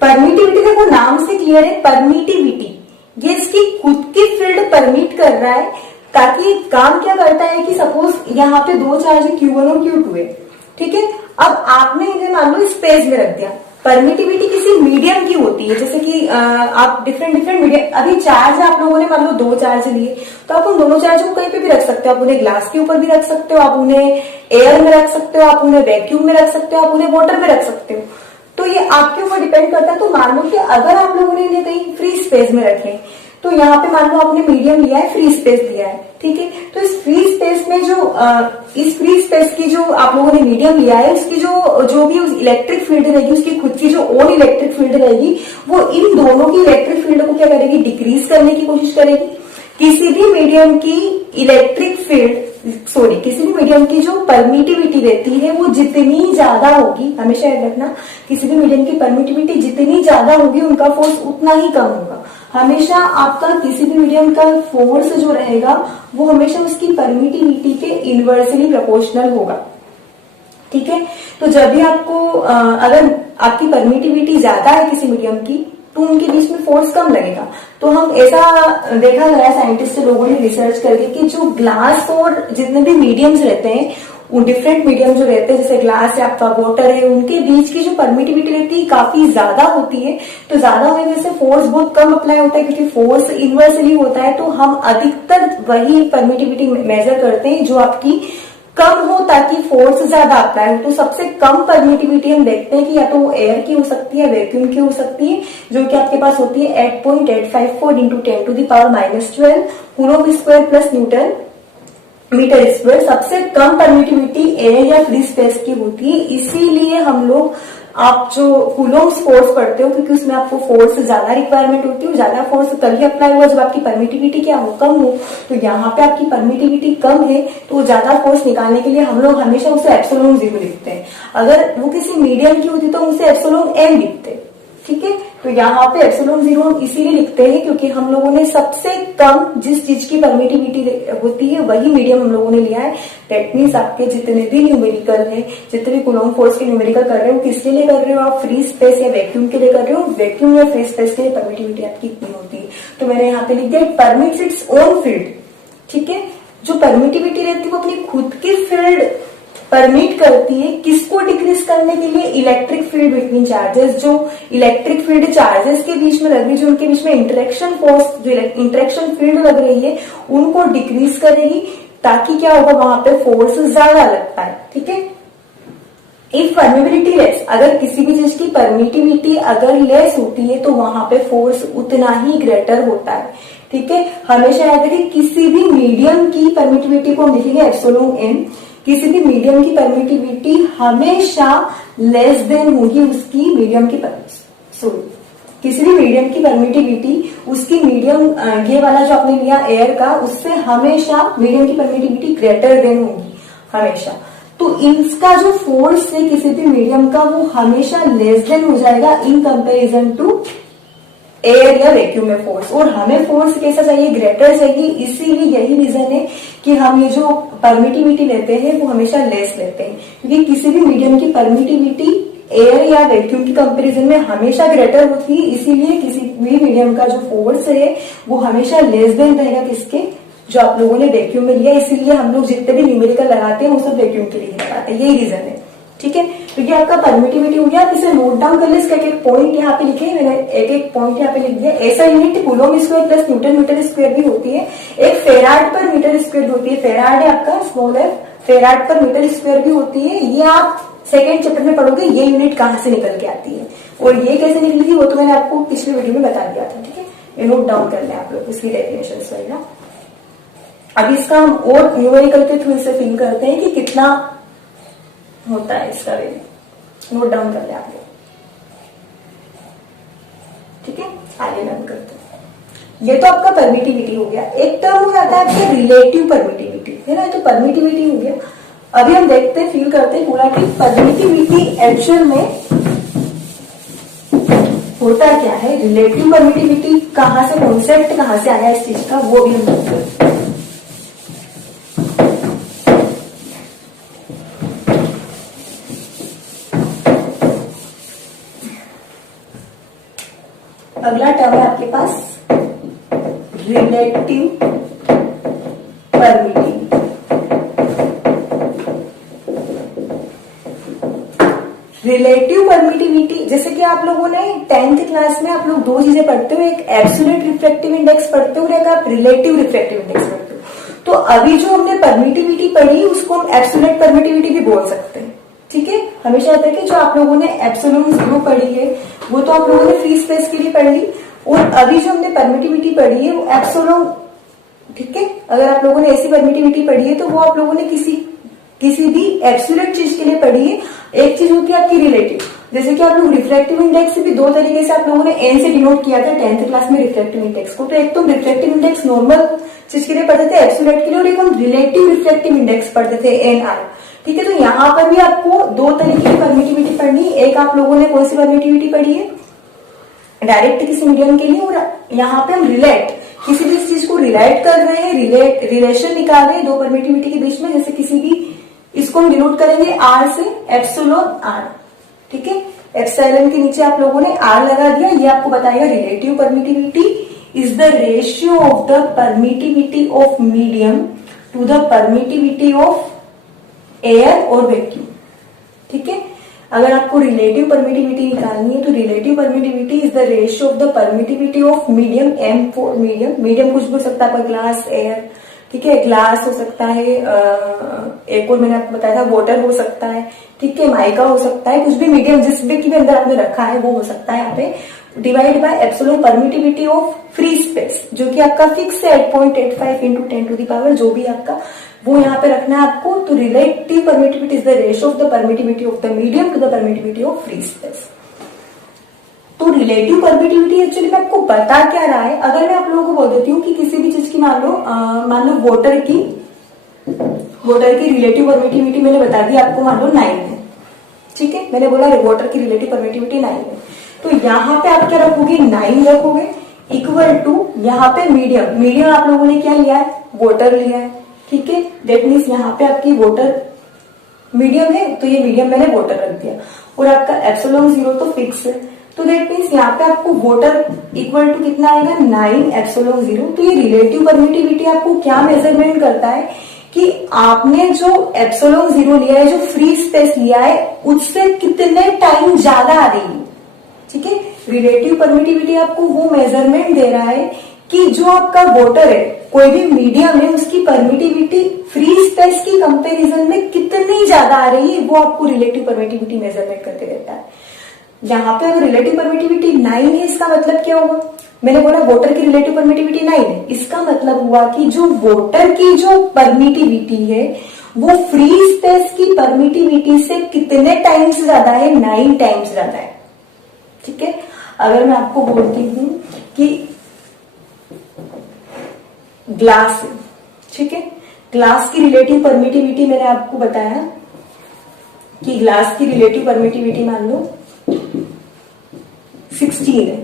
परमिटिविटी, देखो नाम से क्लियर है, परमिटिविटी ये इसकी खुद की फील्ड परमिट कर रहा है, ताकि काम क्या करता है कि सपोज यहाँ पे दो चार्ज Q1 और Q2 है, ठीक है। अब आपने इन्हें मान लो स्पेस में रख दिया। परमिटिविटी किसी मीडियम की होती है, जैसे कि आप डिफरेंट मीडियम, अभी चार्ज आप लोगों ने मान लो दो चार्ज लिए, तो आप उन दोनों चार्ज को कहीं पे भी रख सकते हो। आप उन्हें ग्लास के ऊपर भी रख सकते हो, आप उन्हें एयर में रख सकते हो, आप उन्हें वैक्यूम में रख सकते हो, आप उन्हें वाटर में रख सकते हो। तो ये आपके ऊपर डिपेंड करता है। तो मान लो कि अगर आप लोगों ने इन्हें कहीं फ्री स्पेस में रखें, तो यहाँ पे मान लो आपने मीडियम लिया है, फ्री स्पेस लिया है, ठीक है। तो इस फ्री स्पेस में जो इस फ्री स्पेस की जो आप लोगों ने मीडियम लिया है, उसकी जो भी इलेक्ट्रिक फील्ड रहेगी, उसकी खुद की जो ओन इलेक्ट्रिक फील्ड रहेगी, वो इन दोनों की इलेक्ट्रिक फील्ड को क्या करेगी, डिक्रीज करने की कोशिश करेगी। किसी भी मीडियम की इलेक्ट्रिक फील्ड किसी भी मीडियम की जो परमिटिविटी रहती है वो जितनी ज्यादा होगी, हमेशा याद रखना, किसी भी मीडियम की परमिटिविटी जितनी ज्यादा होगी उनका फोर्स उतना ही कम होगा। हमेशा आपका किसी भी मीडियम का फोर्स जो रहेगा वो हमेशा उसकी परमिटिविटी के इनवर्सली प्रोपोर्शनल होगा, ठीक है। तो जब भी आपको अगर आपकी परमिटिविटी ज्यादा है किसी मीडियम की, तो उनके बीच में फोर्स कम लगेगा। तो हम ऐसा देखा गया साइंटिस्ट लोगों ने रिसर्च करके कि जो ग्लास और जितने भी मीडियम्स रहते हैं, वो डिफरेंट मीडियम जो रहते हैं, जैसे ग्लास है, आपका वाटर है, उनके बीच की जो परमिटिविटी रहती है काफी ज्यादा होती है। तो ज्यादा होने से फोर्स बहुत कम अप्लाई होता है, क्योंकि फोर्स इनवर्सली होता है। तो हम अधिकतर वही परमिटिविटी मेजर करते हैं जो आपकी कम हो, ताकि फोर्स ज्यादा अप्लाई हो। तो सबसे कम परमिटिविटी हम देखते हैं कि या तो वो एयर की हो सकती है, वैक्यूम की हो सकती है, जो कि आपके पास होती है 8.854 into 10⁻⁻12 coulomb square plus newton metre square. सबसे कम परमिटिविटी एयर या फ्री स्पेस की होती है। इसीलिए हम लोग, आप जो कूलम्ब फोर्स पढ़ते हो, क्योंकि उसमें आपको फोर्स ज्यादा रिक्वायरमेंट होती है, ज्यादा फोर्स तभी अप्लाई हुआ जब आपकी परमिटिविटी क्या हो, कम हो। तो यहाँ पे आपकी परमिटिविटी कम है, तो ज्यादा फोर्स निकालने के लिए हम लोग हमेशा उसे एप्सिलॉन 0 लिखते हैं। अगर वो किसी मीडियम की होती तो हम उसे एप्सिलॉन m लिखते हैं, ठीक है। तो यहाँ पे एप्सिलॉन 0 हम इसीलिए लिखते हैं क्योंकि हम लोगों ने सबसे कम जिस चीज की परमिटिविटी होती है वही मीडियम हम लोगों ने लिया है। दैट मीन्स आपके जितने भी न्यूमेरिकल है, जितने भी कूलम्ब फोर्स के न्यूमेरिकल कर रहे हो, किसके लिए कर रहे हो आप, फ्री स्पेस या वैक्यूम के लिए कर रहे हो। वैक्यूम या फ्री स्पेस के लिए परमिटिविटी आपकी इतनी होती है। तो मैंने यहाँ पे लिख दिया परमिट्स इट्स ओन फील्ड, ठीक है। जो परमिटिविटी रहती है वो अपनी खुद की फील्ड परमिट करती है, किसको डिक्रीज करने के लिए, इलेक्ट्रिक फील्ड बिटवीन चार्जेस। जो इलेक्ट्रिक फील्ड चार्जेस के बीच में लग रही है, जो उनके बीच में इंटरेक्शन फोर्स, जो इंटरेक्शन फील्ड लग रही है, उनको डिक्रीज करेगी, ताकि क्या होगा, वहां पे फोर्स ज्यादा लगता है, ठीक है। इफ परमिबिलिटी लेस, अगर किसी भी चीज की परमिटिविटी अगर लेस होती है तो वहां पे फोर्स उतना ही ग्रेटर होता है, ठीक है। हमेशा याद रखिए किसी भी मीडियम की परमिटिविटी को हम लिखेंगे एप्सिलॉन m। किसी भी मीडियम की परमिटिविटी हमेशा लेस देन होगी उसकी मीडियम की किसी भी मीडियम की परमिटिविटी उसकी मीडियम, ये वाला जो आपने लिया एयर का, उससे हमेशा मीडियम की परमिटिविटी ग्रेटर देन होगी हमेशा। तो इसका जो फोर्स है किसी भी मीडियम का वो हमेशा लेस देन हो जाएगा इन कंपैरिजन टू एयर या वैक्यूम में फोर्स। और हमें फोर्स कैसा चाहिए, ग्रेटर चाहिए। इसीलिए यही रीजन है कि हम ये जो परमिटिविटी लेते हैं वो हमेशा लेस लेते हैं, क्योंकि किसी भी मीडियम की परमिटिविटी एयर या वैक्यूम की कंपैरिजन में हमेशा ग्रेटर होती है। इसीलिए किसी भी मीडियम का जो फोर्स है वो हमेशा लेस देन रहेगा किसके, जो आप लोगों ने वैक्यूम में लिया। इसीलिए हम लोग जितने भी न्यूमेरिकल लगाते हैं वो सब वैक्यूम के लिए लगाते हैं, यही रीजन है, ठीक है। तो ये आपका परमिटिविटी हो गया। आप इसे नोट डाउन कर ले, इसका एक पॉइंट यहाँ पे लिखे, मैंने एक पॉइंट यहाँ पे लिख दिया। ऐसा unit coulomb square plus newton metre square भी होती है। एक फेराड पर मीटर स्क्वायर होती है, फेराड है आपका स्मॉल f, फेराड पर मीटर स्क्वायर भी होती है। ये आप सेकेंड चैप्टर में पढ़ोगे ये यूनिट कहाँ से निकल के आती है और ये कैसे निकली थी वो तो मैंने आपको पिछले वीडियो में बता दिया था, ठीक है। ये नोट डाउन कर ले आप लोग, इसकी डेफिनेशन वगैरह। अभी इसका हम और न्यूमेरिकल के थ्रू इसे फिल करते हैं कि कितना होता है इसका वैल्यू। नोट डाउन कर ले आप लोग, ठीक है। आगे लर्न करते हैं। ये तो आपका परमिटिविटी हो गया। एक टर्म हो जाता है आपका रिलेटिव परमिटिविटी, है ना। तो परमिटिविटी हो गया। अभी हम देखते हैं, फील करते हैं पूरा कि परमिटिविटी एक्चुअल में होता क्या है। रिलेटिव परमिटिविटी कहां से, कॉन्सेप्ट कहां से आया इस चीज का, वो भी हम देखते हैं। अगला टर्म है आपके पास रिलेटिव परमिटिविटी। रिलेटिव परमिटिविटी, जैसे कि आप लोगों ने 10th क्लास में आप लोग दो चीजें पढ़ते हो, एक एब्सोल्यूट रिफ्रैक्टिव इंडेक्स पढ़ते हो और एक आप रिलेटिव रिफ्रैक्टिव इंडेक्स पढ़ते हो। तो अभी जो हमने परमिटिविटी पढ़ी उसको हम एब्सोल्यूट परमिटिविटी भी बोल सकते हैं, ठीक है। हमेशा याद रखिए, जो आप लोगों ने एप्सिलॉन जीरो पढ़ी है वो तो आप लोगों ने फ्री स्पेस के लिए पढ़ ली, और अभी जो हमने परमिटिविटी पढ़ी है वो एप्सिलॉन, ठीक है। अगर आप लोगों ने ऐसी परमिटिविटी पढ़ी है तो वो आप लोगों ने किसी भी एब्सोल्यूट चीज के लिए पढ़ी है। एक चीज होती है आपकी रिलेटिव, जैसे कि आप लोग रिफ्रैक्टिव इंडेक्स भी दो तरीके से आप लोगों ने एन से डिनोट किया था 10th क्लास में रिफ्रैक्टिव इंडेक्स को। तो एक तो रिफ्रैक्टिव इंडेक्स नॉर्मल चीज के लिए पढ़ते थे एब्सोल्यूट के लिए, और एक हम रिलेटिव रिफ्रैक्टिव इंडेक्स पढ़ते थे एनआर, ठीक है। तो यहाँ पर भी आपको दो तरीके की परमिटिविटी पढ़नी है। एक आप लोगों ने कौन सी परमिटिविटी पढ़ी है, डायरेक्ट किसी मीडियम के लिए, और यहाँ पे हम रिलेट, किसी भी चीज को रिलेट कर रहे हैं, रिलेशन निकाल रहे हैं दो परमिटिविटी के बीच में। जैसे किसी भी, इसको हम डिनोट करेंगे आर से, एप्सिलॉन आर, ठीक है। एप्सिलॉन के नीचे आप लोगों ने आर लगा दिया, ये आपको बताएगा relative permittivity is the ratio of the permittivity of medium to the permittivity of air और वैक्यूम, ठीक है। अगर आपको रिलेटिव परमिटिविटी निकालनी है तो relative permittivity is the ratio of the permittivity of medium, M for medium, medium कुछ भी हो सकता है, ग्लास, एयर, ठीक है, ग्लास हो सकता है, एक और मैंने आपको बताया था वाटर हो सकता है, ठीक है, माइका हो सकता है, कुछ भी मीडियम जिस भी के अंदर आपने रखा है वो हो सकता है यहाँ पे, divide by epsilon permittivity of free space, जो कि आपका फिक्स है 8.85 इंटू 10 टू द पावर, जो भी आपका वो यहाँ पे रखना है आपको। तो relative permittivity is the ratio of the permittivity of the medium to the permittivity of free space. तो रिलेटिव परमिटिविटी एक्चुअली मैं आपको बता क्या रहा है, अगर मैं आप लोगों को बोल देती हूँ कि किसी भी चीज की मान लो वाटर की रिलेटिव परमिटिविटी मैंने बता दी आपको, मान लो 9 है, ठीक है, मैंने बोला वाटर की रिलेटिव परमिटिविटी 9 है, तो यहाँ पे आप क्या रखोगे, 9 रखोगे, इक्वल टू यहाँ पे मीडियम आप लोगों ने क्या लिया है, वाटर लिया है, ठीक है। दैट मीन्स यहाँ पे आपकी वाटर मीडियम है, तो ये मीडियम मैंने वाटर रख दिया, और आपका एप्सिलॉन जीरो तो फिक्स है, तो दैट मीन्स यहाँ पे आपको वाटर इक्वल टू कितना आएगा, 9 एप्सिलॉन जीरो। तो ये रिलेटिव परमिटिविटी आपको क्या मेजरमेंट करता है कि आपने जो एप्सिलॉन जीरो लिया है, जो फ्री स्पेस लिया है, उससे कितने टाइम ज्यादा आ रही है, ठीक है। रिलेटिव परमिटिविटी आपको वो मेजरमेंट दे रहा है कि जो आपका वाटर है, कोई भी मीडियम है, उसकी परमिटिविटी फ्री स्पेस की कंपैरिजन में कितनी ज्यादा आ रही है, वो आपको रिलेटिव परमिटिविटी मेजरमेंट करके देता है। यहाँ पे अगर रिलेटिव परमिटिविटी 9 है, इसका मतलब क्या हुआ, मैंने बोला वाटर की रिलेटिव परमिटिविटी 9 है, इसका मतलब हुआ कि जो वाटर की जो परमिटिविटी है वो फ्री स्पेस की परमिटिविटी से कितने टाइम्स ज्यादा है, 9 टाइम्स ज्यादा है, ठीक है। अगर मैं आपको बोलती हूं कि ग्लास है, ठीक है, ग्लास की रिलेटिव परमिटिविटी मैंने आपको बताया कि ग्लास की रिलेटिव परमिटिविटी मान लो 16 है,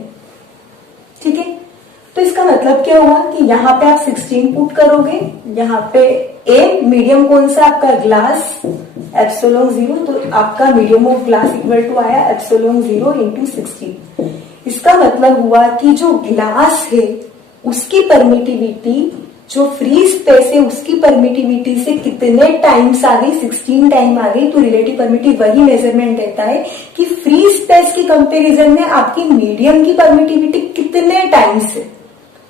ठीक है। तो इसका मतलब क्या हुआ कि यहाँ पे आप 16 पुट करोगे, यहाँ पे ए मीडियम कौन सा आपका ग्लास, एप्सिलॉन जीरो, तो आपका medium of glass equal to आया एप्सिलॉन जीरो इंटू 16। इसका मतलब हुआ कि जो ग्लास है उसकी परमिटिविटी, जो फ्री स्पेस है उसकी परमिटिविटी से कितने टाइम्स आ गई, 16 टाइम आ गई। तो रिलेटिव परमिटिविटी वही मेजरमेंट देता है कि फ्री स्पेस की कंपैरिजन में आपकी मीडियम की परमिटिविटी कितने टाइम्स है,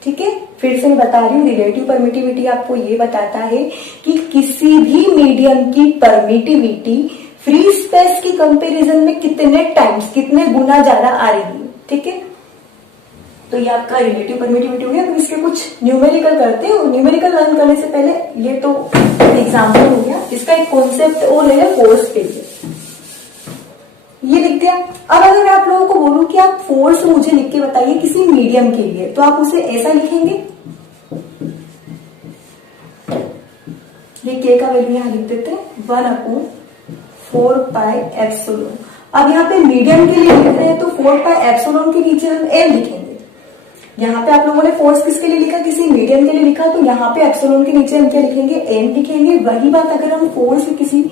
ठीक है। फिर से मैं बता रही हूँ, रिलेटिव परमिटिविटी आपको ये बताता है कि किसी भी मीडियम की परमिटिविटी फ्री स्पेस की कंपैरिजन में कितने टाइम्स, कितने गुना ज्यादा आ रही है, ठीक है। तो ये आपका रिलेटिव परमिटिविटी हो गया। तो इसके कुछ न्यूमेरिकल करते हैं, और न्यूमेरिकल लर्न करने से पहले ये तो एग्जाम्पल हो गया, इसका एक कॉन्सेप्ट और ले लें फोर्स के लिए, ये लिख दिया। अब अगर मैं आप लोगों को बोलूं कि आप फोर्स मुझे लिख के बताइए किसी मीडियम के लिए, तो आप उसे ऐसा लिखेंगे, ये के का वैल्यू यहां लिख देते हैं 1/4 पाई एप्सिलॉन। अब यहाँ पे मीडियम के लिए लिख रहे हैं तो 4 पाई एप्सिलॉन के नीचे हम एम लिखेंगे। यहाँ पे आप लोगों ने फोर्स किसके लिए लिखा, किसी मीडियम के लिए लिखा, तो यहाँ पे एप्सिलॉन के नीचे हम क्या लिखेंगे, एम लिखेंगे। वही बात अगर हम फोर्स किसी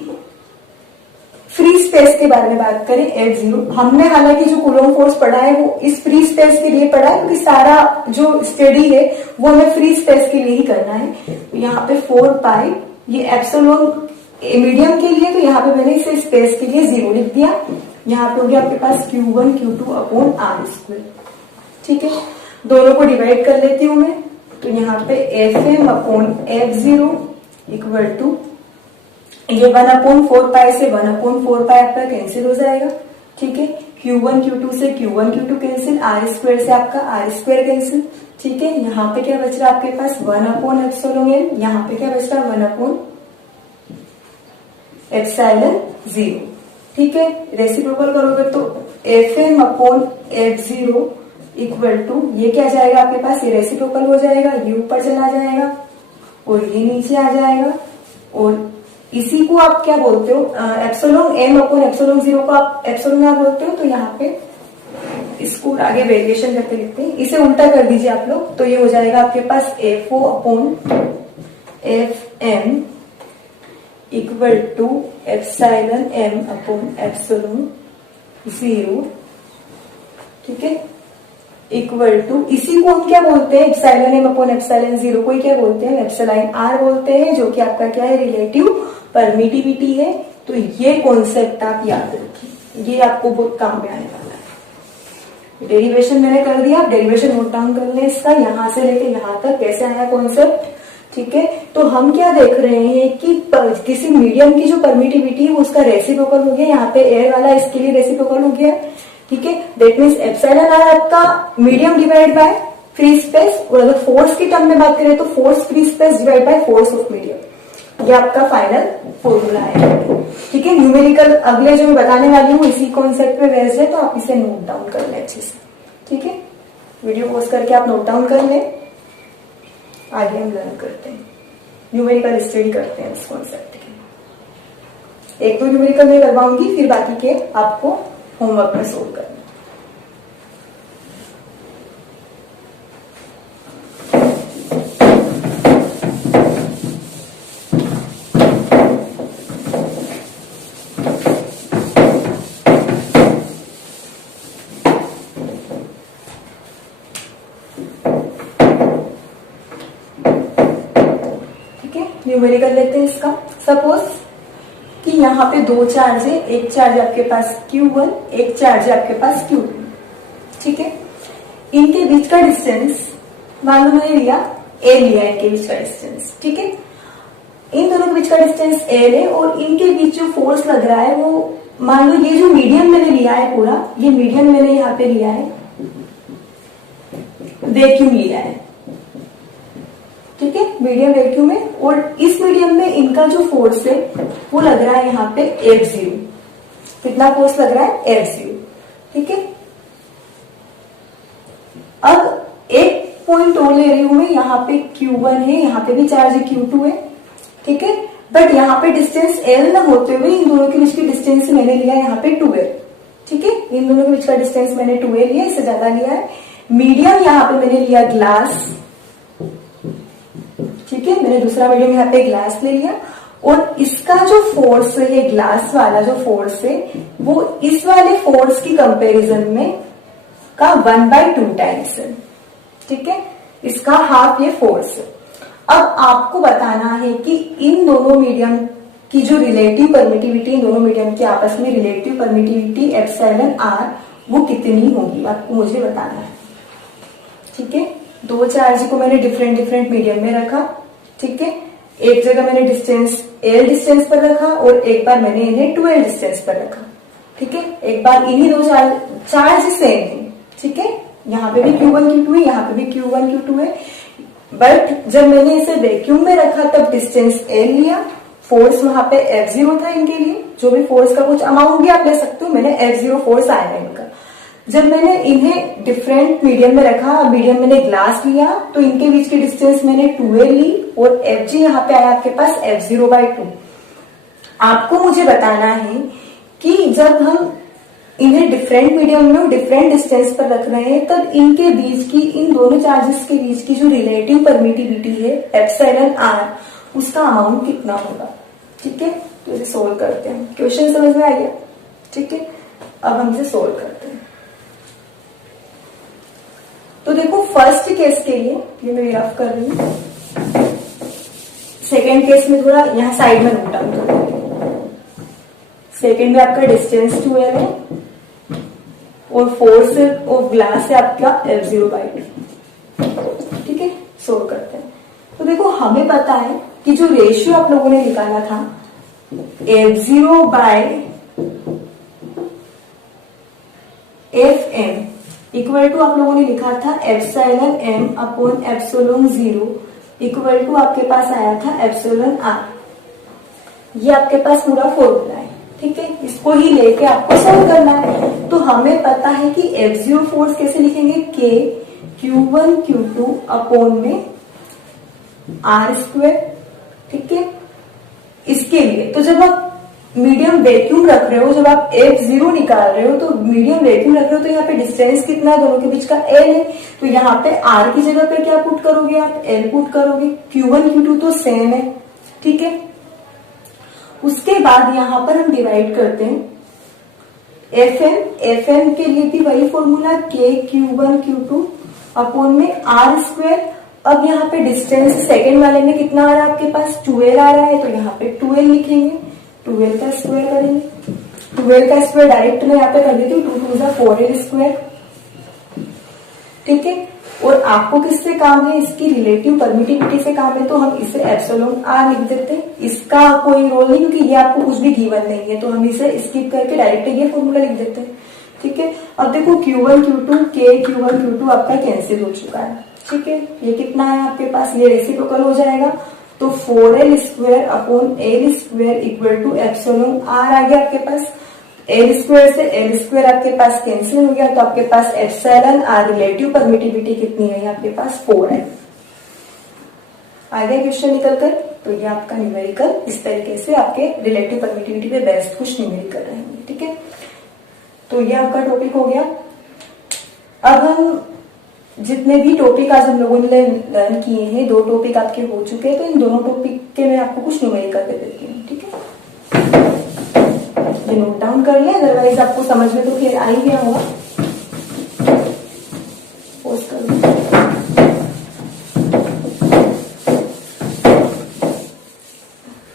फ्री स्पेस के बारे में बात करें, F0, हमने हालांकि जो कूलॉम फोर्स पढ़ा है वो इस फ्री स्पेस के लिए पढ़ा है, क्योंकि सारा जो स्टडी है वो हमें फ्री स्पेस के लिए ही करना है। यहाँ पे 4 पाई, ये एप्सिलॉन मीडियम के लिए, तो यहाँ पे मैंने इसे स्पेस के लिए 0 लिख दिया। यहाँ पे हो गया आपके पास Q1 Q2 अपॉन R², ठीक है। दोनों को डिवाइड कर लेती हूं मैं, तो यहाँ पे Fm upon F0 equal to ये 1/4 से 1/4 आपका कैंसिल हो जाएगा, ठीक है। Q1 Q2 से Q1 Q2 कैंसिल, R² से आपका R² कैंसिल, ठीक है। यहाँ पे क्या बच रहा है आपके पास 1/ε, यहाँ पे क्या बच रहा है 1/ε0, ठीक है। रेसिप्रोकल करोगे तो Fm/F0 इक्वल टू ये क्या जाएगा आपके पास, ये रेसिप्रोकल हो जाएगा, ये ऊपर चला जाएगा और ये नीचे आ जाएगा, और इसी को आप क्या बोलते हो, एप्सिलॉन m/ε0 को आप एप्सिलॉन नॉट बोलते हो। तो यहाँ पे इसको आगे वेरिएशन करके लिखते हैं, इसे उल्टा कर दीजिए आप लोग, तो ये हो जाएगा आपके पास FO/Fm इक्वल टू εm/ε0, ठीक है, इक्वल टू इसी को हम क्या बोलते हैं, εm/ε0 को ही क्या बोलते हैं, एप्सिलॉन r बोलते हैं, जो कि आपका क्या है, रिलेटिव परमिटिविटी है। तो ये कॉन्सेप्ट आप याद रखिए, ये आपको बहुत काम में आने वाला है। डेरिवेशन मैंने कर दिया, आप डेरिवेशन नोट डाउन कर लें इसका, यहां से लेके यहां तक कैसे आया कॉन्सेप्ट, ठीक है। तो हम क्या देख रहे हैं कि किसी मीडियम की जो परमिटिविटी है उसका रेसिप्रोकल हो गया, यहाँ पे एयर वाला इसके लिए रेसिप्रोकल हो गया, ठीक है। दैट मीन्स एप्सिलॉन r आपका medium divide by free space, और अगर फोर्स की टर्म में बात करें तो force free space divide by force of medium, ये आपका फाइनल फॉर्मूला है, ठीक है। न्यूमेरिकल अगले जो मैं बताने वाली हूँ इसी कॉन्सेप्ट पे बेस्ड है, तो आप इसे नोट डाउन कर लें अच्छे से, ठीक है। वीडियो पॉज करके आप नोट डाउन कर लें, आगे हम लर्न करते हैं, न्यूमेरिकल स्टडी करते हैं इस कॉन्सेप्ट की। 1-2 न्यूमेरिकल मैं करवाऊंगी, फिर बाकी के आपको होमवर्क में सोल्व करना। न्यूमेरिकल लेते हैं इसका। सपोज कि यहाँ पे 2 चार्ज है, एक चार्ज आपके पास Q1, एक चार्ज है आपके पास Q2, ठीक है। इनके बीच का डिस्टेंस मान लो मैंने लिया A लिया, इनके बीच का डिस्टेंस, ठीक है। इन दोनों के बीच का डिस्टेंस L है, और इनके बीच जो फोर्स लग रहा है वो मान लो ये जो मीडियम मैंने लिया है पूरा, ये मीडियम मैंने यहाँ पे लिया है, वैक्यूम लिया है, ठीक है, मीडियम वैक्यूम है, और इस मीडियम में इनका जो फोर्स है वो लग रहा है यहाँ पे F0। कितना फोर्स लग रहा है, F0, ठीक है। अब एक पॉइंट और ले रही हूं मैं, यहाँ पे Q1 है, यहाँ पे भी चार्ज है Q2 है, ठीक है। बट यहाँ पे डिस्टेंस L ना होते हुए इन दोनों के बीच की डिस्टेंस मैंने लिया यहाँ पे 2L, ठीक है। इन दोनों के बीच का डिस्टेंस मैंने 2L लिया, इससे ज्यादा लिया है। मीडियम यहाँ पे मैंने लिया ग्लास, ठीक है, मैंने दूसरा मीडियम यहाँ पे ग्लास ले लिया, और इसका जो फोर्स है, ग्लास वाला जो फोर्स है, वो इस वाले फोर्स की कंपैरिजन में का 1/2 टाइम्स है, ठीक है, इसका हाफ ये फोर्स है। अब आपको बताना है कि इन दोनों मीडियम की जो रिलेटिव परमिटिविटी, इन दोनों मीडियम की आपस में रिलेटिव परमिटिविटी एप्सिलॉन r वो कितनी होगी, आपको मुझे बताना है, ठीक है। 2 चार्ज को मैंने डिफरेंट मीडियम में रखा, ठीक है। एक जगह मैंने डिस्टेंस L डिस्टेंस पर रखा, और एक बार मैंने इन्हें 2L डिस्टेंस पर रखा, ठीक है। एक बार इन्हीं 2 चार्ज सेम है, ठीक है, यहाँ पे भी Q1 Q2 है, यहाँ पे भी Q1 Q2 है। बट जब मैंने इसे वैक्यूम में रखा तब डिस्टेंस L लिया, फोर्स वहां पे F0 था इनके लिए, जो भी फोर्स का कुछ अमाउंट भी आप ले सकते हो, मैंने F0 फोर्स आया है इनका। जब मैंने इन्हें डिफरेंट मीडियम में रखा, मीडियम मैंने ग्लास लिया, तो इनके बीच की डिस्टेंस मैंने 2L ली, और Fg यहाँ पे आया आपके पास F0/2। आपको मुझे बताना है कि जब हम इन्हें डिफरेंट मीडियम में डिफरेंट डिस्टेंस पर रख रहे हैं, तब इनके बीच की, इन दोनों चार्जेस के बीच की जो रिलेटिव परमिटिविटी है एप्सिलॉन r, उसका अमाउंट कितना होगा, ठीक है। तो इसे सोल्व करते हैं, क्वेश्चन समझ में आ गया, ठीक है। अब हम इसे सोल्व करते हैं। तो देखो फर्स्ट केस के लिए ये मैं रफ कर रही हूँ, सेकेंड केस में थोड़ा यहाँ साइड में नोट डाउन कर दूंगी। सेकेंड में आपका डिस्टेंस 2L है, और फोर्स ऑफ ग्लास है आपका F0/2, ठीक है। सोल्व करते हैं। तो देखो हमें पता है कि जो रेशियो आप लोगों ने निकाला था F0 bye Fm equal to आप लोगों ने लिखा था epsilon m upon epsilon 0 equal to आपके पास आया था एप्सिलॉन r। ये आपके पास पूरा फॉर्मूला है, ठीक है। इसको ही लेके आपको सॉल्व करना है। तो हमें पता है कि F0 फोर्स कैसे लिखेंगे, K Q1 Q2 अपॉन में r², ठीक है। इसके लिए तो जब आप मीडियम वैक्यूम रख रहे हो, जब आप F0 निकाल रहे हो तो मीडियम वैक्यूम रख रहे हो, तो यहाँ पे डिस्टेंस कितना है दोनों के बीच का, L है। तो यहाँ पे R की जगह पे क्या पुट करोगे आप, L पुट करोगे। Q1 Q2 तो सेम है, ठीक है। उसके बाद यहाँ पर हम डिवाइड करते हैं FM के लिए भी वही formula, K Q1 Q2 upon में r²। अब यहाँ पे डिस्टेंस सेकेंड वाले में कितना आ रहा है आपके पास, 12 आ रहा है, तो यहाँ पे 12 लिखेंगे, 12 का स्क्वायर करेंगे। 12 का स्क्वायर डायरेक्ट मैं यहाँ पे कर देती हूँ, 2 2 4l², ठीक है। और आपको किससे काम है, इसकी रिलेटिव परमिटिविटी से काम है, तो हम इसे एप्सिलॉन r लिख देते हैं। इसका कोई रोल नहीं क्योंकि ये आपको कुछ भी गिवन नहीं है, तो हम इसे स्किप करके डायरेक्ट ये फॉर्मूला लिख देते हैं, ठीक है। अब देखो Q1 Q2 K Q1 Q2 आपका कैंसिल हो चुका है, ठीक है। ये कितना है आपके पास, ये रेसिप्रोकल हो जाएगा, तो 4l² upon l² equal to epsilon r आ गया आपके पास। l² से l² आपके पास कैंसिल हो गया, तो आपके पास एप्सिलॉन r रिलेटिव परमिटिविटी कितनी है आपके पास, 4 है। आ गया क्वेश्चन निकल कर। तो ये आपका न्यूमेरिकल इस तरीके से आपके रिलेटिव परमिटिविटी पे बेस्ड कुछ न्यूमेरिकल रहेंगे, ठीक है। तो ये आपका टॉपिक हो गया। अब हम जितने भी टॉपिक आज हम लोगों ने लर्न किए हैं, 2 टॉपिक आपके हो चुके हैं, तो इन दोनों टॉपिक के मैं आपको कुछ न्यूमेरिकल दे देती हूँ, ठीक है। ये नोट डाउन कर लिया, अदरवाइज आपको समझ में तो फिर आ ही गया होगा। पोस्ट कर लो।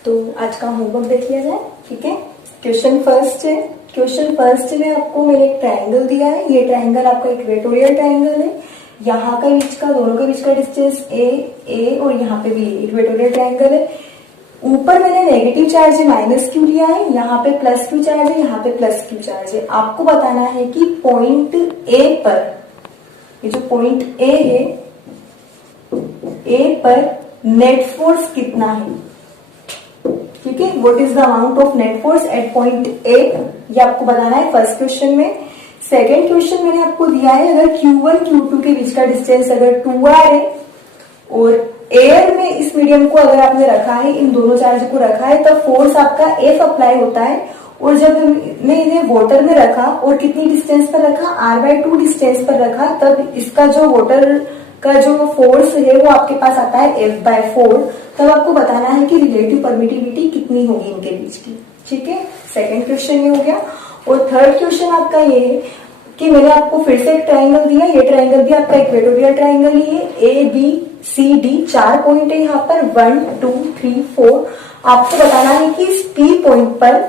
तो आज का होमवर्क देख लिया जाए, ठीक है। क्वेश्चन फर्स्ट में आपको मैंने एक ट्रायंगल दिया है। ये ट्रायंगल आपका इक्वेटोरियल ट्रायंगल है। यहाँ का बीच का, दोनों के बीच का डिस्टेंस a और यहाँ पे भी इक्वेटोरियल ट्रायंगल है। ऊपर मैंने नेगेटिव चार्ज है -q लिया है, यहाँ पे +q चार्ज है, यहाँ पे +q चार्ज है। आपको बताना है कि पॉइंट A पर, ये जो पॉइंट A है, A पर नेट फोर्स कितना है, ठीक है। What is the amount of net force at point A, ये आपको बताना है फर्स्ट क्वेश्चन में। सेकेंड क्वेश्चन मैंने आपको दिया है, अगर Q1 Q2 के बीच का डिस्टेंस अगर 2r है और एयर में इस मीडियम को अगर आपने रखा है, इन दोनों चार्ज को रखा है, तब फोर्स आपका F अप्लाई होता है। और जब हमने इन्हें वाटर में रखा और कितनी डिस्टेंस पर रखा, r/2 डिस्टेंस पर रखा, तब इसका जो वाटर का जो फोर्स है वो आपके पास आता है F/4। तब आपको बताना है कि रिलेटिव परमिटिविटी कितनी होगी इनके बीच की, ठीक है। सेकेंड क्वेश्चन ये हो गया। और थर्ड क्वेश्चन आपका ये है कि मैंने आपको फिर से एक ट्राइंगल दिया, ये ट्राइंगल भी आपका इक्वेटोरियल ट्राइंगल ही है। ABCD 4 पॉइंट है यहाँ पर, 1 2 3 4। आपको बताना है कि इस P पॉइंट पर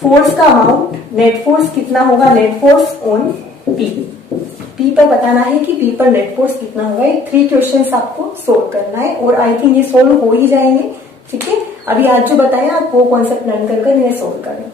फोर्स का अमाउंट, नेट फोर्स कितना होगा, नेट फोर्स ऑन P पर बताना है कि P पर नेट फोर्स कितना होगा। ये 3 क्वेश्चंस आपको सोल्व करना है और आई थिंक ये सोल्व हो ही जाएंगे, ठीक है। अभी आज जो बताया आप वो कॉन्सेप्ट लर्न कर इन्हें सोल्व करें।